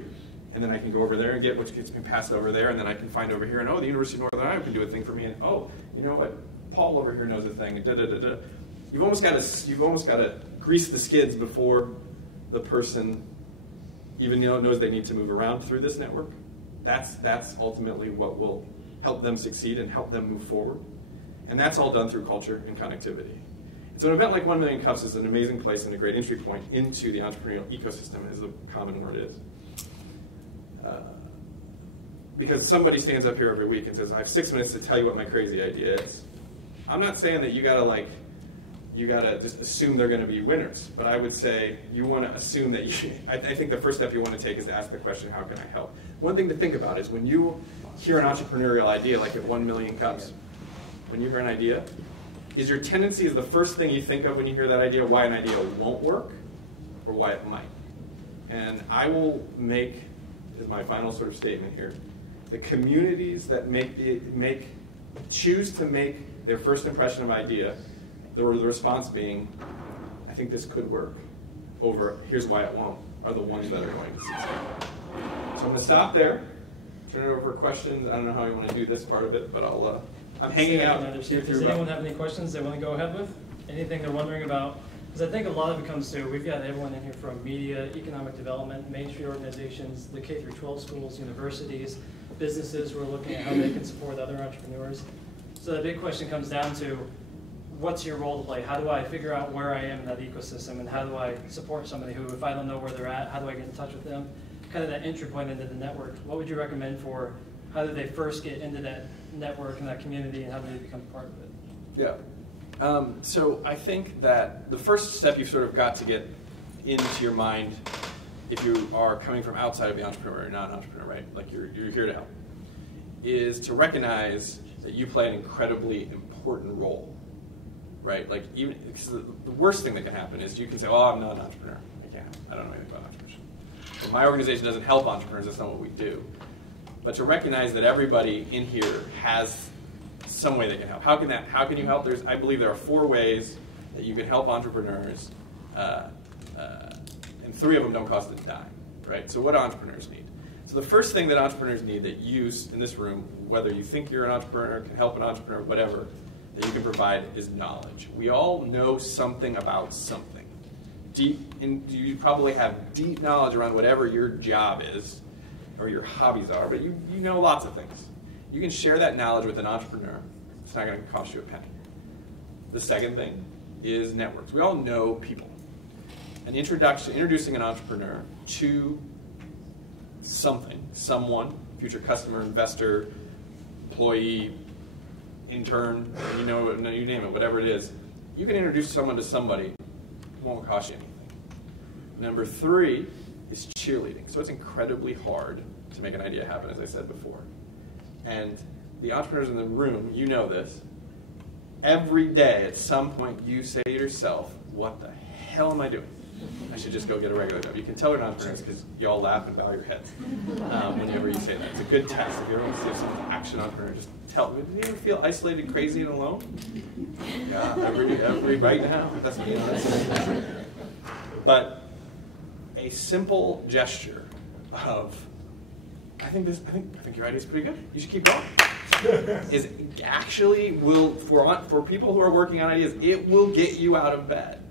And then I can go over there and get what gets me passed over there, and then I can find over here, and oh, the University of Northern Iowa can do a thing for me, and oh, you know what, Paul over here knows a thing, and da-da-da-da. You've almost got to grease the skids before the person even knows they need to move around through this network. That's ultimately what will help them succeed and help them move forward. And that's all done through culture and connectivity. So an event like 1 Million Cups is an amazing place and a great entry point into the entrepreneurial ecosystem, as the common word is. Because somebody stands up here every week and says, I have 6 minutes to tell you what my crazy idea is. I'm not saying that you gotta just assume they're gonna be winners, but I would say you wanna assume that I think the first step you wanna take is to ask the question, how can I help? One thing to think about is, when you hear an entrepreneurial idea, like at 1 Million Cups, when you hear an idea, is your tendency, is the first thing you think of when you hear that idea why an idea won't work, or why it might? And I will make, as my final sort of statement here, the communities that choose to make their first impression of idea, the response being, I think this could work, over here's why it won't, are the ones that are going to succeed. So I'm going to stop there, turn it over for questions. I don't know how you want to do this part of it, but I'm hanging out. Does anyone have any questions they want to go ahead with? Anything they're wondering about? Because I think a lot of it comes to, we've got everyone in here from media, economic development, Main Street organizations, the K-12 schools, universities, businesses who are looking at how they can support other entrepreneurs. So the big question comes down to, what's your role to play? How do I figure out where I am in that ecosystem, and how do I support somebody who, if I don't know where they're at, how do I get in touch with them? Kind of that entry point into the network. What would you recommend for how do they first get into that network and that community, and how do they become part of it? Yeah. So I think that the first step you've sort of got to get into your mind, if you are coming from outside of the entrepreneur or not an entrepreneur, right? Like you're here to help, is to recognize that you play an incredibly important role, right? Like even because the worst thing that can happen is you can say, "Oh, I'm not an entrepreneur. I don't know anything about entrepreneurship. Well, my organization doesn't help entrepreneurs. That's not what we do." But to recognize that everybody in here has some way they can help. How can you help? I believe there are 4 ways that you can help entrepreneurs, and 3 of them don't cost a dime, right? So what do entrepreneurs need? So the first thing that entrepreneurs need that you in this room, whether you think you're an entrepreneur, can help an entrepreneur, whatever, that you can provide is knowledge. We all know something about something. You probably have deep knowledge around whatever your job is or your hobbies are, but you know lots of things. You can share that knowledge with an entrepreneur. It's not going to cost you a penny. The second thing is networks. We all know people. An introducing an entrepreneur to something, someone, future customer, investor, employee, intern, you name it, whatever it is. You can introduce someone to somebody, it won't cost you anything. Number 3 is cheerleading. So it's incredibly hard to make an idea happen, as I said before. And the entrepreneurs in the room, you know this, every day at some point you say to yourself, what the hell am I doing? I should just go get a regular job. You can tell you're an entrepreneur because you all laugh and bow your heads whenever you say that. It's a good test. If you ever want to see if someone's actually an entrepreneur, just tell them. Do you ever feel isolated, crazy, and alone? Yeah, every right now. That's me. But a simple gesture of, I think your idea is pretty good. You should keep going. Is actually will for people who are working on ideas, it will get you out of bed.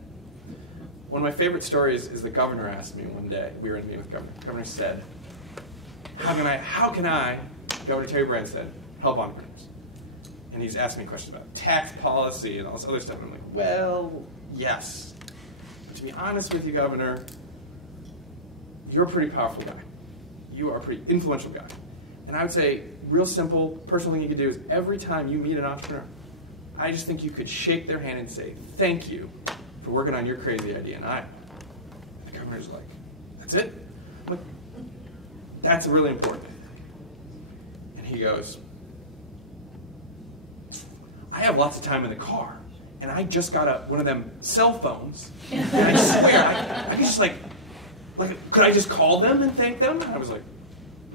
One of my favorite stories is the governor asked me one day. We were in a meeting with the governor. The governor said, "How can I?" Governor Terry Brand said, "Help entrepreneurs." And he's asking me questions about tax policy and all this other stuff. And I'm like, "Well, yes. But to be honest with you, Governor, you're a pretty powerful guy. You are a pretty influential guy. And I would say, real simple, personal thing you could do is every time you meet an entrepreneur, I just think you could shake their hand and say, thank you for working on your crazy idea." And the governor's like, "That's it?" I'm like, "That's really important." And he goes, "I have lots of time in the car, and I just got one of them cell phones, and I swear, I could just like, could I just call them and thank them?" And I was like,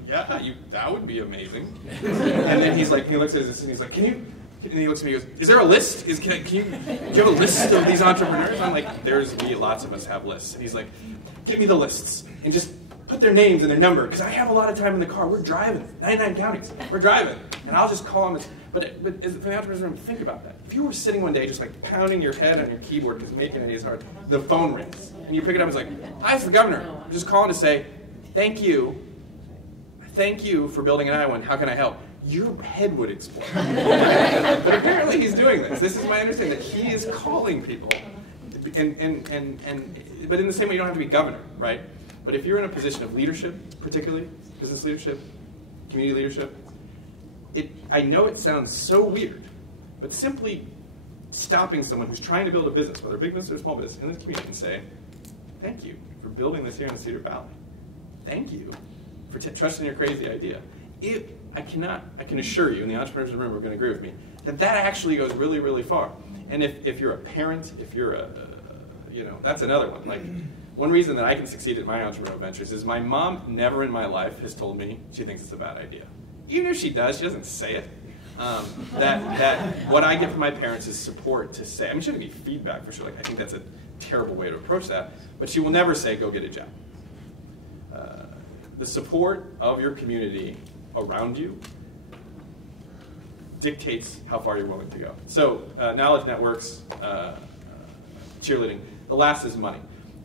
"Yeah, that would be amazing." And then he looks at this and he's like, and he looks at me and goes, "Is there a list? Do you have a list of these entrepreneurs?" I'm like, lots of us have lists. And he's like, "Get me the lists and just put their names and their number, because I have a lot of time in the car. We're driving, 99 counties. We're driving. And I'll just call them." But for the entrepreneurs room, think about that. If you were sitting one day just like pounding your head on your keyboard because making it is hard, the phone rings, and you pick it up and it's like, "Hi, it's the governor. I'm just calling to say, thank you for building an I-1. How can I help?" Your head would explode. But apparently he's doing this. This is my understanding, that he is calling people. But in the same way, you don't have to be governor, right? But if you're in a position of leadership, particularly business leadership, community leadership, I know it sounds so weird, but simply stopping someone who's trying to build a business, whether a big business or a small business, in this community, and say, "Thank you for building this here in the Cedar Valley. Thank you for trusting your crazy idea." I can assure you, and the entrepreneurs in the room are going to agree with me, that actually goes really, really far. And if you're a parent, if you're that's another one. Like, one reason that I can succeed at my entrepreneurial ventures is my mom never in my life has told me she thinks it's a bad idea. Even if she does, she doesn't say it. That what I get from my parents is support to say. I mean, she doesn't give me feedback for sure. Like, I think that's a terrible way to approach that. But she will never say, "Go get a job." The support of your community around you dictates how far you're willing to go. So knowledge networks, cheerleading. The last is money.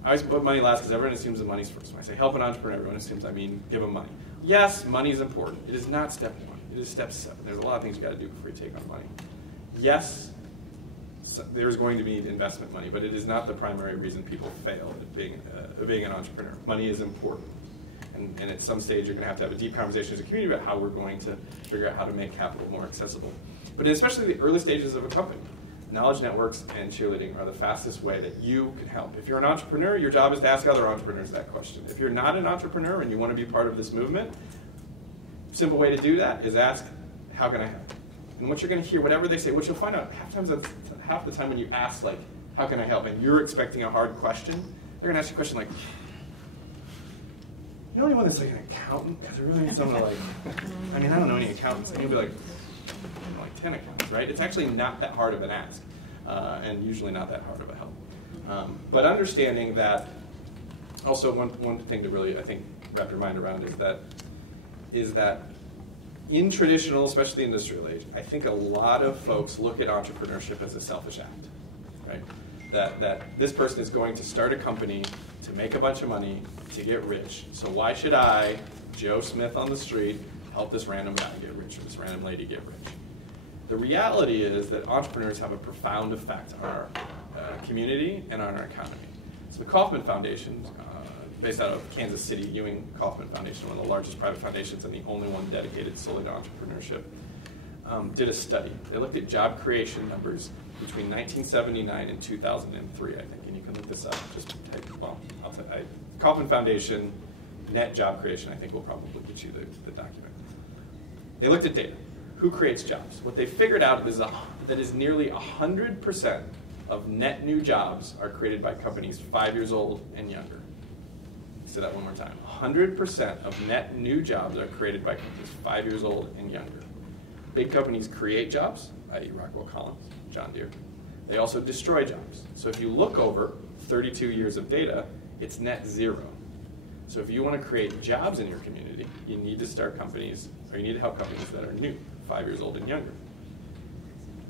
I always put money last because everyone assumes the money's first. When I say help an entrepreneur, everyone assumes I mean give them money. Yes, money is important. It is not step 1. It is step 7. There's a lot of things you got to do before you take on money. Yes, so there's going to be investment money, but it is not the primary reason people fail at being an entrepreneur. Money is important. And at some stage, you're going to have a deep conversation as a community about how we're going to figure out how to make capital more accessible. But especially the early stages of a company, knowledge networks and cheerleading are the fastest way that you can help. If you're an entrepreneur, your job is to ask other entrepreneurs that question. If you're not an entrepreneur and you want to be part of this movement, simple way to do that is ask, how can I help? And what you're going to hear, whatever they say, what you'll find out half the time when you ask, like, how can I help, and you're expecting a hard question, they're going to ask you a question like, you know anyone that's like an accountant? Because I really need someone to like, I don't know any accountants. And you'll be like, 10 accountants, right? It's actually not that hard of an ask, and usually not that hard of a help. But understanding that, also one thing to really, I think, wrap your mind around is that in traditional, especially industrial age, I think a lot of folks look at entrepreneurship as a selfish act, right? That this person is going to start a company to make a bunch of money, to get rich. So why should I, Joe Smith on the street, help this random guy get rich or this random lady get rich? The reality is that entrepreneurs have a profound effect on our community and on our economy. So the Kauffman Foundation, based out of Kansas City, Ewing Kauffman Foundation, one of the largest private foundations and the only one dedicated solely to entrepreneurship, did a study. They looked at job creation numbers between 1979 and 2003, I think, and you can look this up. Just type, I'll tell you, Kauffman Foundation, net job creation, I think will probably get you the document. They looked at data. Who creates jobs? What they figured out is that is nearly 100% of net new jobs are created by companies 5 years old and younger. Say that one more time. 100% of net new jobs are created by companies 5 years old and younger. Big companies create jobs, i.e. Rockwell Collins, John Deere. They also destroy jobs. So if you look over 32 years of data, it's net zero. So if you want to create jobs in your community, you need to start companies, or you need to help companies that are new, 5 years old and younger.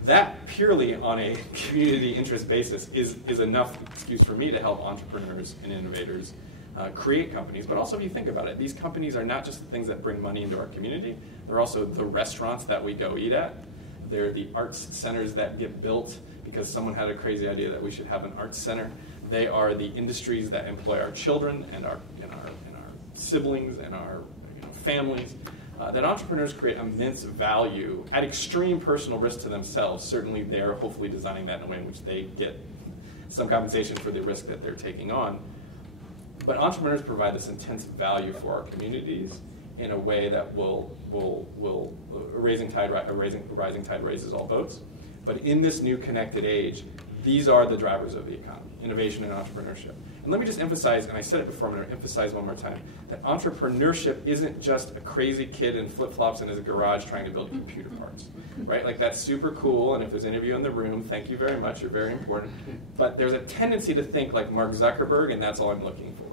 That purely on a community interest basis is enough excuse for me to help entrepreneurs and innovators create companies. But also if you think about it, these companies are not just the things that bring money into our community, they're also the restaurants that we go eat at. They're the arts centers that get built because someone had a crazy idea that we should have an arts center. They are the industries that employ our children and our siblings and our families. That entrepreneurs create immense value at extreme personal risk to themselves. Certainly they're hopefully designing that in a way in which they get some compensation for the risk that they're taking on. But entrepreneurs provide this intense value for our communities in a way that will a rising tide raises all boats. But in this new connected age, these are the drivers of the economy, innovation and entrepreneurship. And let me just emphasize, and I said it before, I'm going to emphasize one more time, that entrepreneurship isn't just a crazy kid in flip-flops in his garage trying to build computer parts, right? Like that's super cool, and if there's any of you in the room, thank you very much, you're very important. But there's a tendency to think like Mark Zuckerberg, and that's all I'm looking for.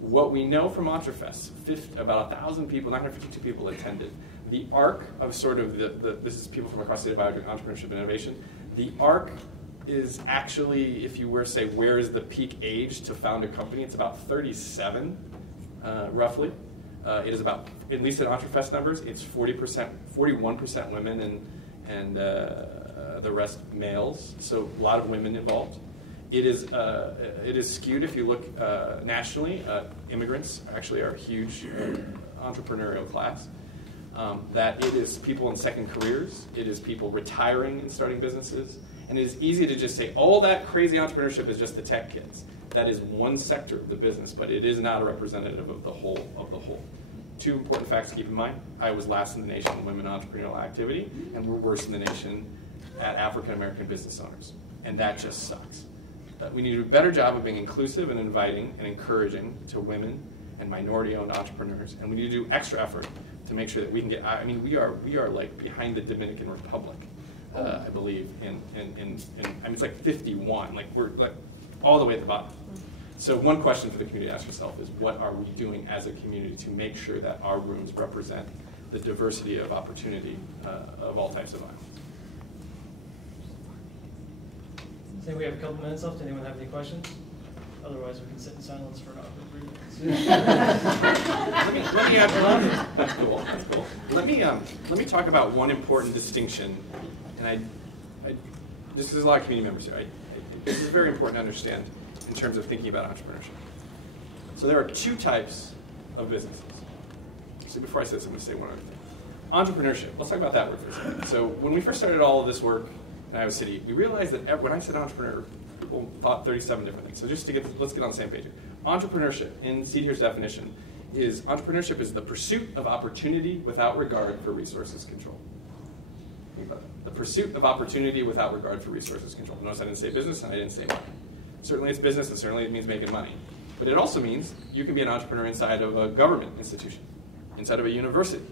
What we know from EntreFEST, about 1,000 people, 952 people attended. The arc of sort of this is people from across the state of entrepreneurship and innovation. The arc is actually, if you were to say, where is the peak age to found a company? It's about 37, roughly. It is about, at least at EntreFEST numbers, it's 40%, 41% women and the rest males. So a lot of women involved. It is skewed if you look nationally. Immigrants actually are a huge entrepreneurial class. That it is people in second careers. It is people retiring and starting businesses. And it is easy to just say, all that crazy entrepreneurship is just the tech kids. That is one sector of the business, but it is not a representative of the whole. Two important facts to keep in mind. I was last in the nation in women entrepreneurial activity, and we're worse in the nation at African American business owners. And that just sucks. We need to do a better job of being inclusive and inviting and encouraging to women and minority-owned entrepreneurs. And we need to do extra effort to make sure that we can get, we are like behind the Dominican Republic. I believe, it's like 51. Like we're like all the way at the bottom. So one question for the community to ask yourself is, what are we doing as a community to make sure that our rooms represent the diversity of opportunity of all types of violence? I think we have a couple minutes left. Anyone have any questions? Otherwise, we can sit in silence for an awkward 3 minutes. let me add. That's cool. That's cool. Let me talk about one important distinction, and this is a lot of community members here. This is very important to understand in terms of thinking about entrepreneurship. So there are 2 types of businesses. So before I say this, I'm going to say one other thing. Entrepreneurship. Let's talk about that word for a second. So when we first started all of this work in Iowa City, we realized that when I said entrepreneur, people thought 37 different things. So just to let's get on the same page here. Entrepreneurship, in Cedar's definition, is entrepreneurship is the pursuit of opportunity without regard for resources control. Think about that. The pursuit of opportunity without regard for resources control. Notice I didn't say business and I didn't say money. Certainly it's business and certainly it means making money. But it also means you can be an entrepreneur inside of a government institution, inside of a university,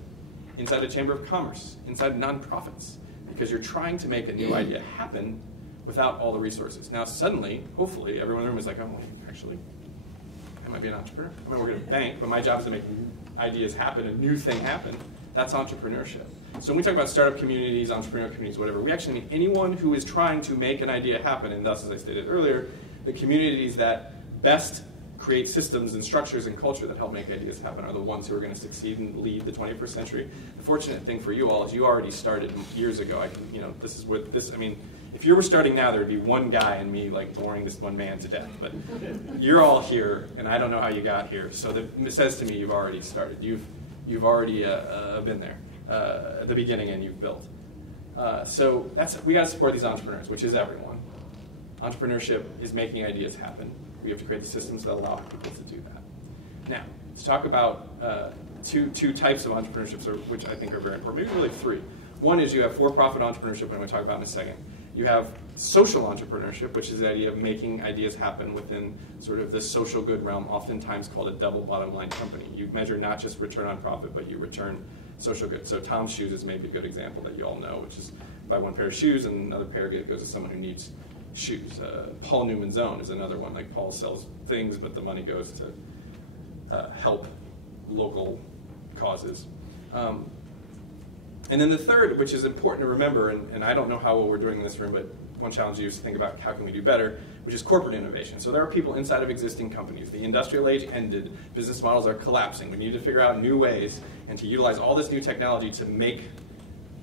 inside a chamber of commerce, inside nonprofits, because you're trying to make a new idea happen without all the resources. Now suddenly, hopefully, everyone in the room is like, oh, actually, I might be an entrepreneur. I might work at a bank, but my job is to make ideas happen, a new thing happen. That's entrepreneurship. So when we talk about startup communities, entrepreneurial communities, whatever, we actually mean anyone who is trying to make an idea happen, and thus, as I stated earlier, the communities that best create systems and structures and culture that help make ideas happen are the ones who are going to succeed and lead the 21st century. The fortunate thing for you all is you already started years ago. This is what this, I mean, if you were starting now, there would be one guy and me like boring this one man to death. But you're all here, and I don't know how you got here. So it says to me you've already started. You've already been there at the beginning, and you've built. So we got to support these entrepreneurs, which is everyone. Entrepreneurship is making ideas happen. We have to create the systems that allow people to do that. Now, let's talk about two types of entrepreneurship, which I think are very important. Maybe really 3. One is you have for-profit entrepreneurship, which I'm going to talk about in a second. You have social entrepreneurship, which is the idea of making ideas happen within sort of the social good realm, oftentimes called a double bottom line company. You measure not just return on profit, but you return social good. So Tom's Shoes is maybe a good example that you all know, which is buy one pair of shoes and another pair goes to someone who needs shoes. Paul Newman's Own is another one. Like Paul sells things, but the money goes to help local causes. And then the third, which is important to remember, and I don't know how well we're doing in this room, but one challenge is to think about how can we do better, which is corporate innovation. So there are people inside of existing companies. The industrial age ended. Business models are collapsing. We need to figure out new ways and to utilize all this new technology to make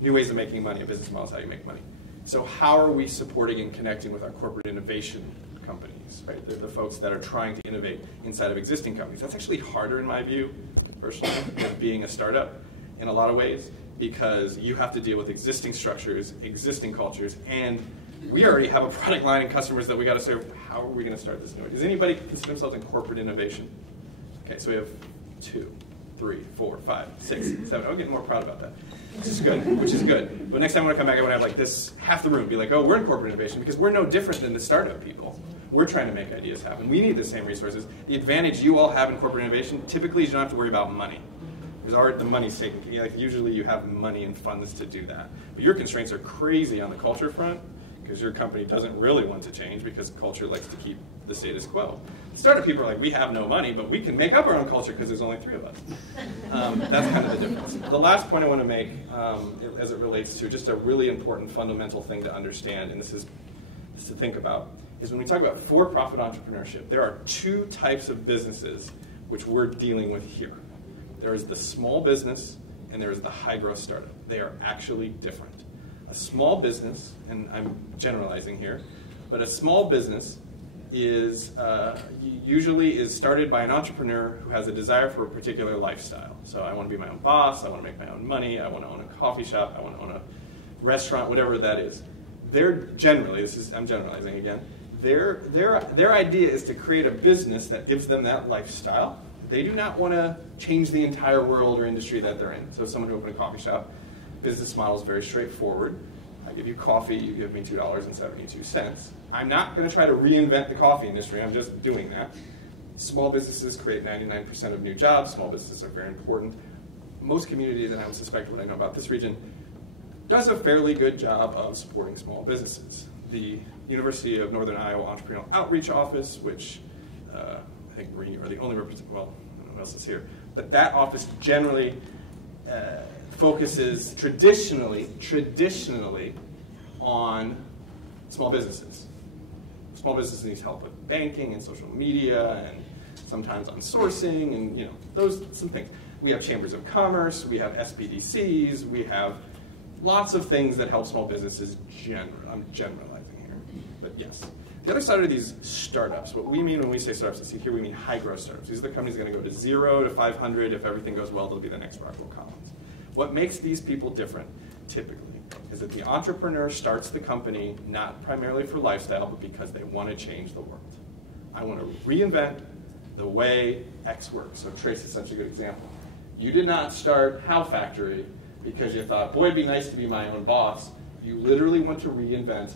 new ways of making money. A business model is how you make money. So how are we supporting and connecting with our corporate innovation companies, right? They're the folks that are trying to innovate inside of existing companies. That's actually harder in my view, personally, than being a startup in a lot of ways, because you have to deal with existing structures, existing cultures, and we already have a product line and customers that we got to serve. How are we going to start this new way? Does anybody consider themselves in corporate innovation? Okay, so we have 2, 3, 4, 5, 6, 7. I'm getting more proud about that. Which is good. But next time when I come back, I want to have like this, half the room be like, oh, we're in corporate innovation, because we're no different than the startup people. We're trying to make ideas happen. We need the same resources. The advantage you all have in corporate innovation, typically you don't have to worry about money. Because the money's taken, like usually you have money and funds to do that. But your constraints are crazy on the culture front, because your company doesn't really want to change because culture likes to keep the status quo. Startup people are like, we have no money, but we can make up our own culture because there's only 3 of us. That's kind of the difference. The last point I want to make, as it relates to just a really important fundamental thing to understand, and this is to think about, is when we talk about for-profit entrepreneurship, there are 2 types of businesses which we're dealing with here. There is the small business and there is the high-growth startup. They are actually different. A small business, and I'm generalizing here, but a small business is usually is started by an entrepreneur who has a desire for a particular lifestyle. So I want to be my own boss, I want to make my own money, I want to own a coffee shop, I want to own a restaurant, whatever that is. They're generally, I'm generalizing again, their idea is to create a business that gives them that lifestyle. They do not want to change the entire world or industry that they're in. So someone who opened a coffee shop, business model is very straightforward. I give you coffee, you give me $2.72. I'm not going to try to reinvent the coffee industry, I'm just doing that. Small businesses create 99% of new jobs. Small businesses are very important. Most communities, and I would suspect what I know about this region, does a fairly good job of supporting small businesses. The University of Northern Iowa Entrepreneurial Outreach Office, which I think Marie are the only representative, well, I don't know who else is here, but that office generally focuses traditionally on small businesses. Small business needs help with banking and social media and sometimes on sourcing and some things. We have chambers of commerce, we have SBDCs, we have lots of things that help small businesses. I'm generalizing here, but yes. The other side are these startups. What we mean when we say startups, see here we mean high growth startups. These are the companies that are going to go to 0 to 500. If everything goes well, they'll be the next Rockwell Collins. What makes these people different, typically, is that the entrepreneur starts the company not primarily for lifestyle, but because they want to change the world. I want to reinvent the way X works. So Trace is such a good example. You did not start How Factory because you thought, boy, it'd be nice to be my own boss. You literally want to reinvent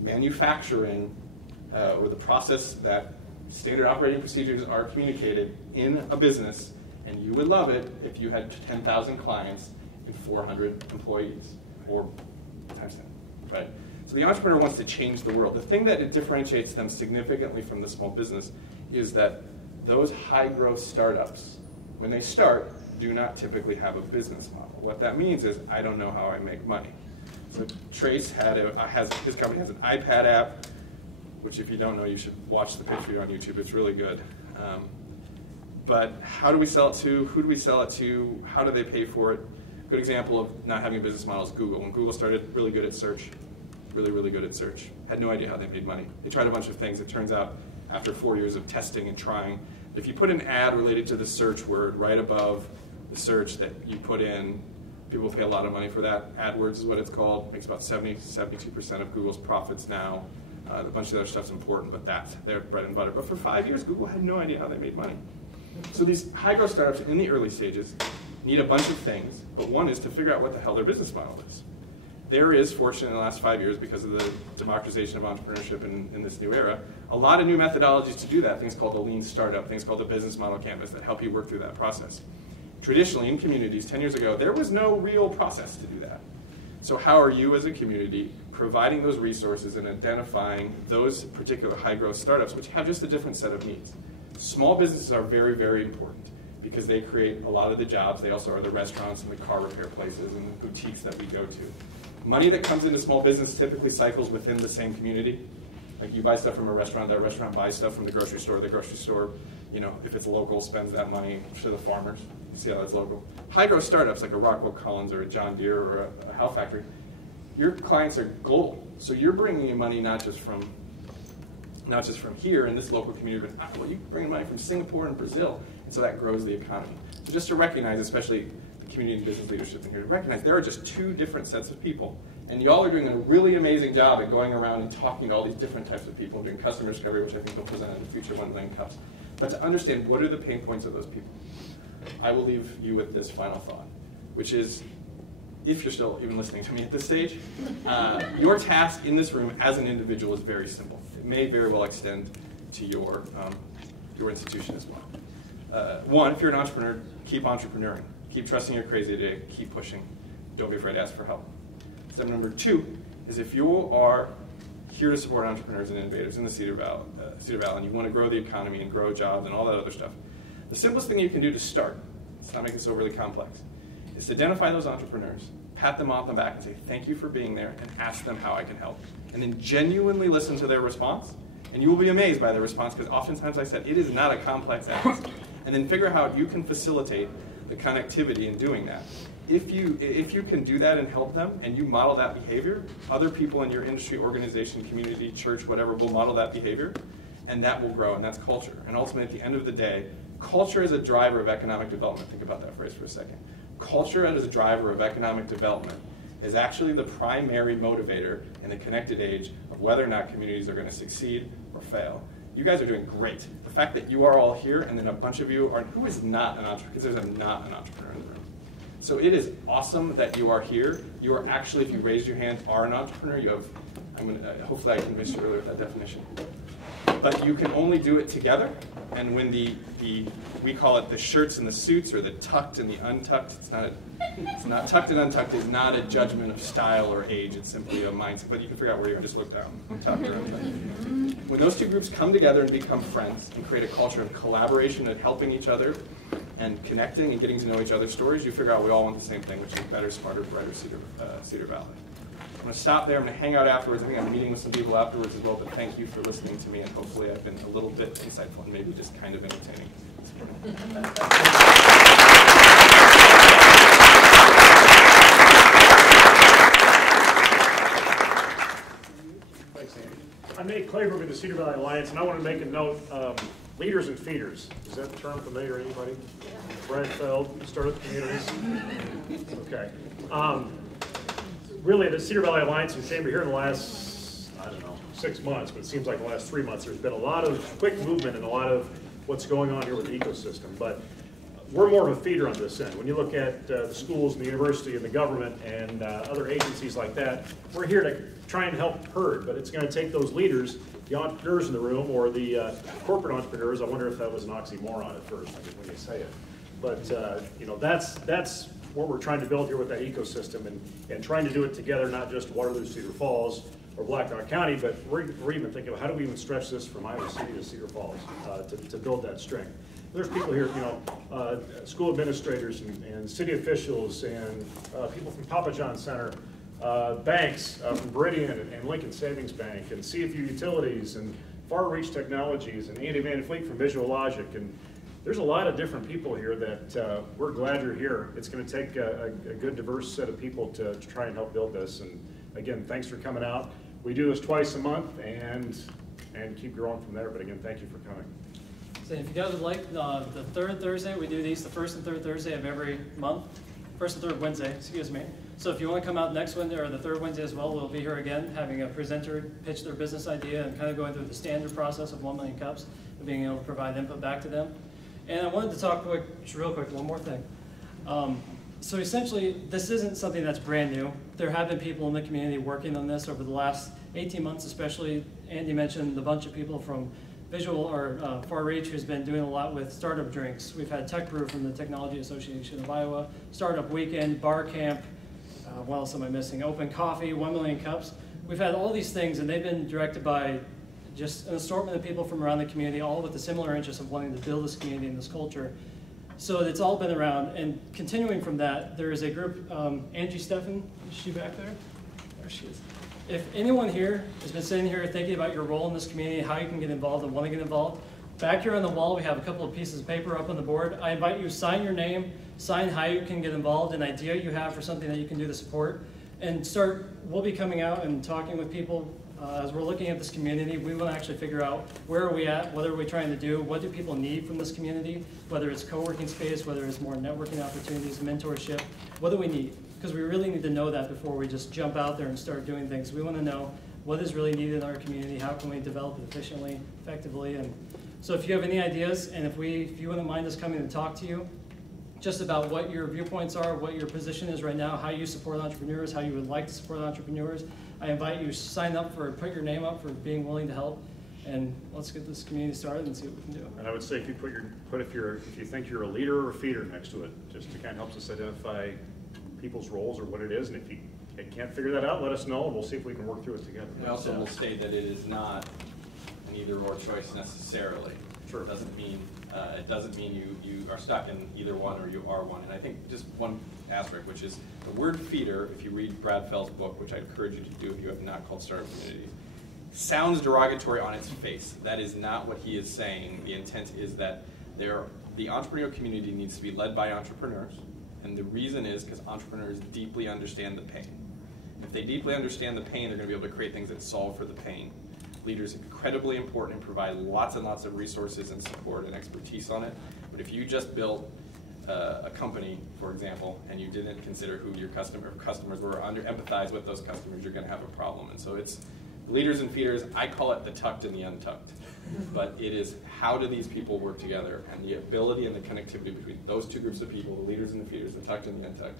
manufacturing or the process that standard operating procedures are communicated in a business, and you would love it if you had 10,000 clients and 400 employees, or times 10, right? So the entrepreneur wants to change the world. The thing that differentiates them significantly from the small business is that those high-growth startups, when they start, do not typically have a business model. What that means is, I don't know how I make money. So Trace his company has an iPad app, which if you don't know, you should watch the pitch video on YouTube. It's really good. But how do we sell it to? Who do we sell it to? How do they pay for it? Good example of not having a business model is Google. When Google started, really good at search, really good at search. Had no idea how they made money. They tried a bunch of things. It turns out, after 4 years of testing and trying, if you put an ad related to the search word right above the search that you put in, people pay a lot of money for that. AdWords is what it's called. Makes about 72% of Google's profits now. A bunch of the other stuff's important, but that's their bread and butter. But for 5 years, Google had no idea how they made money. So these high-growth startups in the early stages need a bunch of things, but one is to figure out what the hell their business model is. There is, fortunately, in the last 5 years, because of the democratization of entrepreneurship in this new era, a lot of new methodologies to do that, things called the lean startup, things called the business model canvas that help you work through that process. Traditionally, in communities, 10 years ago, there was no real process to do that. So how are you as a community providing those resources and identifying those particular high-growth startups which have just a different set of needs? Small businesses are very, very important because they create a lot of the jobs. They also are the restaurants and the car repair places and the boutiques that we go to. Money that comes into small business typically cycles within the same community. Like you buy stuff from a restaurant, that restaurant buys stuff from the grocery store, if it's local, spends that money to the farmers. You see how that's local. High-growth startups like a Rockwell Collins or a John Deere or a How Factory, your clients are global. So you're bringing in money not just from here in this local community, but you bring in money from Singapore and Brazil, and so that grows the economy. So just to recognize, especially the community and business leadership in here, to recognize there are just two different sets of people, and y'all are doing a really amazing job at going around and talking to all these different types of people and doing customer discovery, which I think you'll present in the future when Lane comes. But to understand what are the pain points of those people, I will leave you with this final thought, which is, if you're still even listening to me at this stage, your task in this room as an individual is very simple. It may very well extend to your institution as well. One, if you're an entrepreneur, keep entrepreneuring. Keep trusting your crazy idea. Keep pushing. Don't be afraid to ask for help. Step number 2 is if you are here to support entrepreneurs and innovators in the Cedar Valley, and you want to grow the economy and grow jobs and all that other stuff, the simplest thing you can do to start, let's not make this overly complex, is to identify those entrepreneurs, pat them on the back and say, thank you for being there, and ask them how I can help. And then genuinely listen to their response, and you will be amazed by their response, because oftentimes I said, it is not a complex ask. And then figure out how you can facilitate the connectivity in doing that. If you can do that and help them, and you model that behavior, other people in your industry, organization, community, church, whatever, will model that behavior, and that will grow, and that's culture. And ultimately, at the end of the day, culture is a driver of economic development. Think about that phrase for a second. Culture as a driver of economic development is actually the primary motivator in the connected age of whether or not communities are going to succeed or fail. You guys are doing great. The fact that you are all here and then a bunch of you are, who is not an entrepreneur? Because there's not an entrepreneur in the room. So it is awesome that you are here. You are actually, if you raised your hand, are an entrepreneur. You have, hopefully I convinced you earlier with that definition. But you can only do it together. And when we call it the shirts and the suits, or the tucked and the untucked, it's not tucked and untucked is not a judgment of style or age. It's simply a mindset. But you can figure out where you are. Just look down. Tucked or untucked. When those two groups come together and become friends and create a culture of collaboration and helping each other, and connecting and getting to know each other's stories, you figure out we all want the same thing, which is better, smarter, brighter Cedar Valley. I'm going to stop there. I'm going to hang out afterwards. I think I'm meeting with some people afterwards as well, but thank you for listening to me, and hopefully I've been a little bit insightful and maybe just kind of entertaining. Thanks, Andy. I'm Nate Claver with the Cedar Valley Alliance, and I want to make a note. Leaders and feeders. Is that term familiar to anybody? Brad Feld, startup communities. Okay. Really, the Cedar Valley Alliance and Chamber here in the last, I don't know, 6 months, but it seems like the last 3 months, there's been a lot of quick movement and a lot of what's going on here with the ecosystem. But we're more of a feeder on this end. When you look at the schools and the university and the government and other agencies like that, we're here to try and help herd, but it's going to take those leaders, the entrepreneurs in the room, or the corporate entrepreneurs. I wonder if that was an oxymoron at first, I mean, when you say it. But you know, that's what we're trying to build here with that ecosystem, and trying to do it together, not just Waterloo, Cedar Falls, or Black Rock County, but we're even thinking of how do we even stretch this from Iowa City to Cedar Falls to build that strength. There's people here, you know, school administrators and city officials and people from Papa John Center, banks from Veridian and Lincoln Savings Bank, and CFU Utilities and Far Reach Technologies and Andy Van Fleet from Visual Logic. And there's a lot of different people here that we're glad you're here. It's going to take a good diverse set of people to try and help build this. And again, thanks for coming out. We do this twice a month and keep growing from there. But again, thank you for coming. So if you guys would like, the third Thursday, we do these the first and third Thursday of every month. First and third Wednesday, excuse me. So if you want to come out next Wednesday or the third Wednesday as well, we'll be here again having a presenter pitch their business idea and kind of going through the standard process of 1 million cups and being able to provide input back to them. And I wanted to talk real quick, one more thing. So essentially, this isn't something that's brand new. There have been people in the community working on this over the last 18 months, especially. Andy mentioned a bunch of people from Visual or Far Reach who's been doing a lot with startup drinks. We've had Tech Brew from the Technology Association of Iowa, Startup Weekend, Bar Camp, what else am I missing? Open Coffee, 1 million cups. We've had all these things, and they've been directed by just an assortment of people from around the community, all with the similar interest of wanting to build this community and this culture. So it's all been around. And continuing from that, there is a group, Angie Steffen, is she back there? There she is. If anyone here has been sitting here thinking about your role in this community, how you can get involved and want to get involved, back here on the wall we have a couple of pieces of paper up on the board. I invite you to sign your name, sign how you can get involved, an idea you have for something that you can do to support, and we'll be coming out and talking with people as we're looking at this community. We want to actually figure out where are we at, what are we trying to do, what do people need from this community, whether it's co-working space, whether it's more networking opportunities, mentorship, what do we need? Because we really need to know that before we just jump out there and start doing things. We want to know what is really needed in our community, how can we develop it efficiently, effectively. And so if you have any ideas, and if you wouldn't mind us coming to talk to you, just about what your viewpoints are, what your position is right now, how you support entrepreneurs, how you would like to support entrepreneurs, I invite you to sign up put your name up for being willing to help, and let's get this community started and see what we can do. And I would say if you if you think you're a leader or a feeder next to it, just to kind of help us identify people's roles or what it is, and if you can't figure that out, let us know, and we'll see if we can work through it together. We also will state that it is not an either-or choice necessarily. Sure. It doesn't mean you are stuck in either one or you are one. And I think just one asterisk, which is the word feeder, if you read Brad Feld's book, which I encourage you to do if you have not, called Startup Community, sounds derogatory on its face. That is not what he is saying. The intent is that the entrepreneurial community needs to be led by entrepreneurs. And the reason is because entrepreneurs deeply understand the pain. If they deeply understand the pain, they're going to be able to create things that solve for the pain. Leaders are incredibly important and provide lots and lots of resources and support and expertise on it. But if you just built a company, for example, and you didn't consider who your customers were, or empathize with those customers, you're going to have a problem. And so it's leaders and feeders. I call it the tucked and the untucked. But it is how do these people work together, and the ability and the connectivity between those two groups of people, the leaders and the feeders, the tucked and the untucked,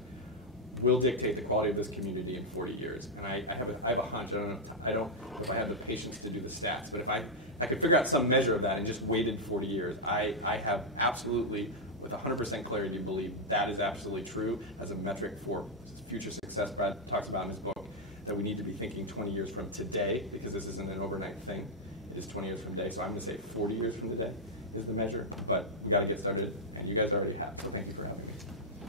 will dictate the quality of this community in 40 years. And I have a hunch. I don't know if I have the patience to do the stats, but if I could figure out some measure of that and just waited 40 years, I have absolutely, with 100% clarity, believe that is absolutely true as a metric for future success. Brad talks about in his book that we need to be thinking 20 years from today, because this isn't an overnight thing. It is 20 years from today, so I'm going to say 40 years from today. is the measure, but we got to get started, and you guys already have, so thank you for having me.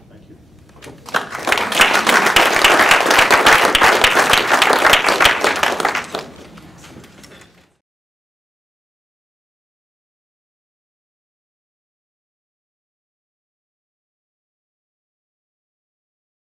Thank you.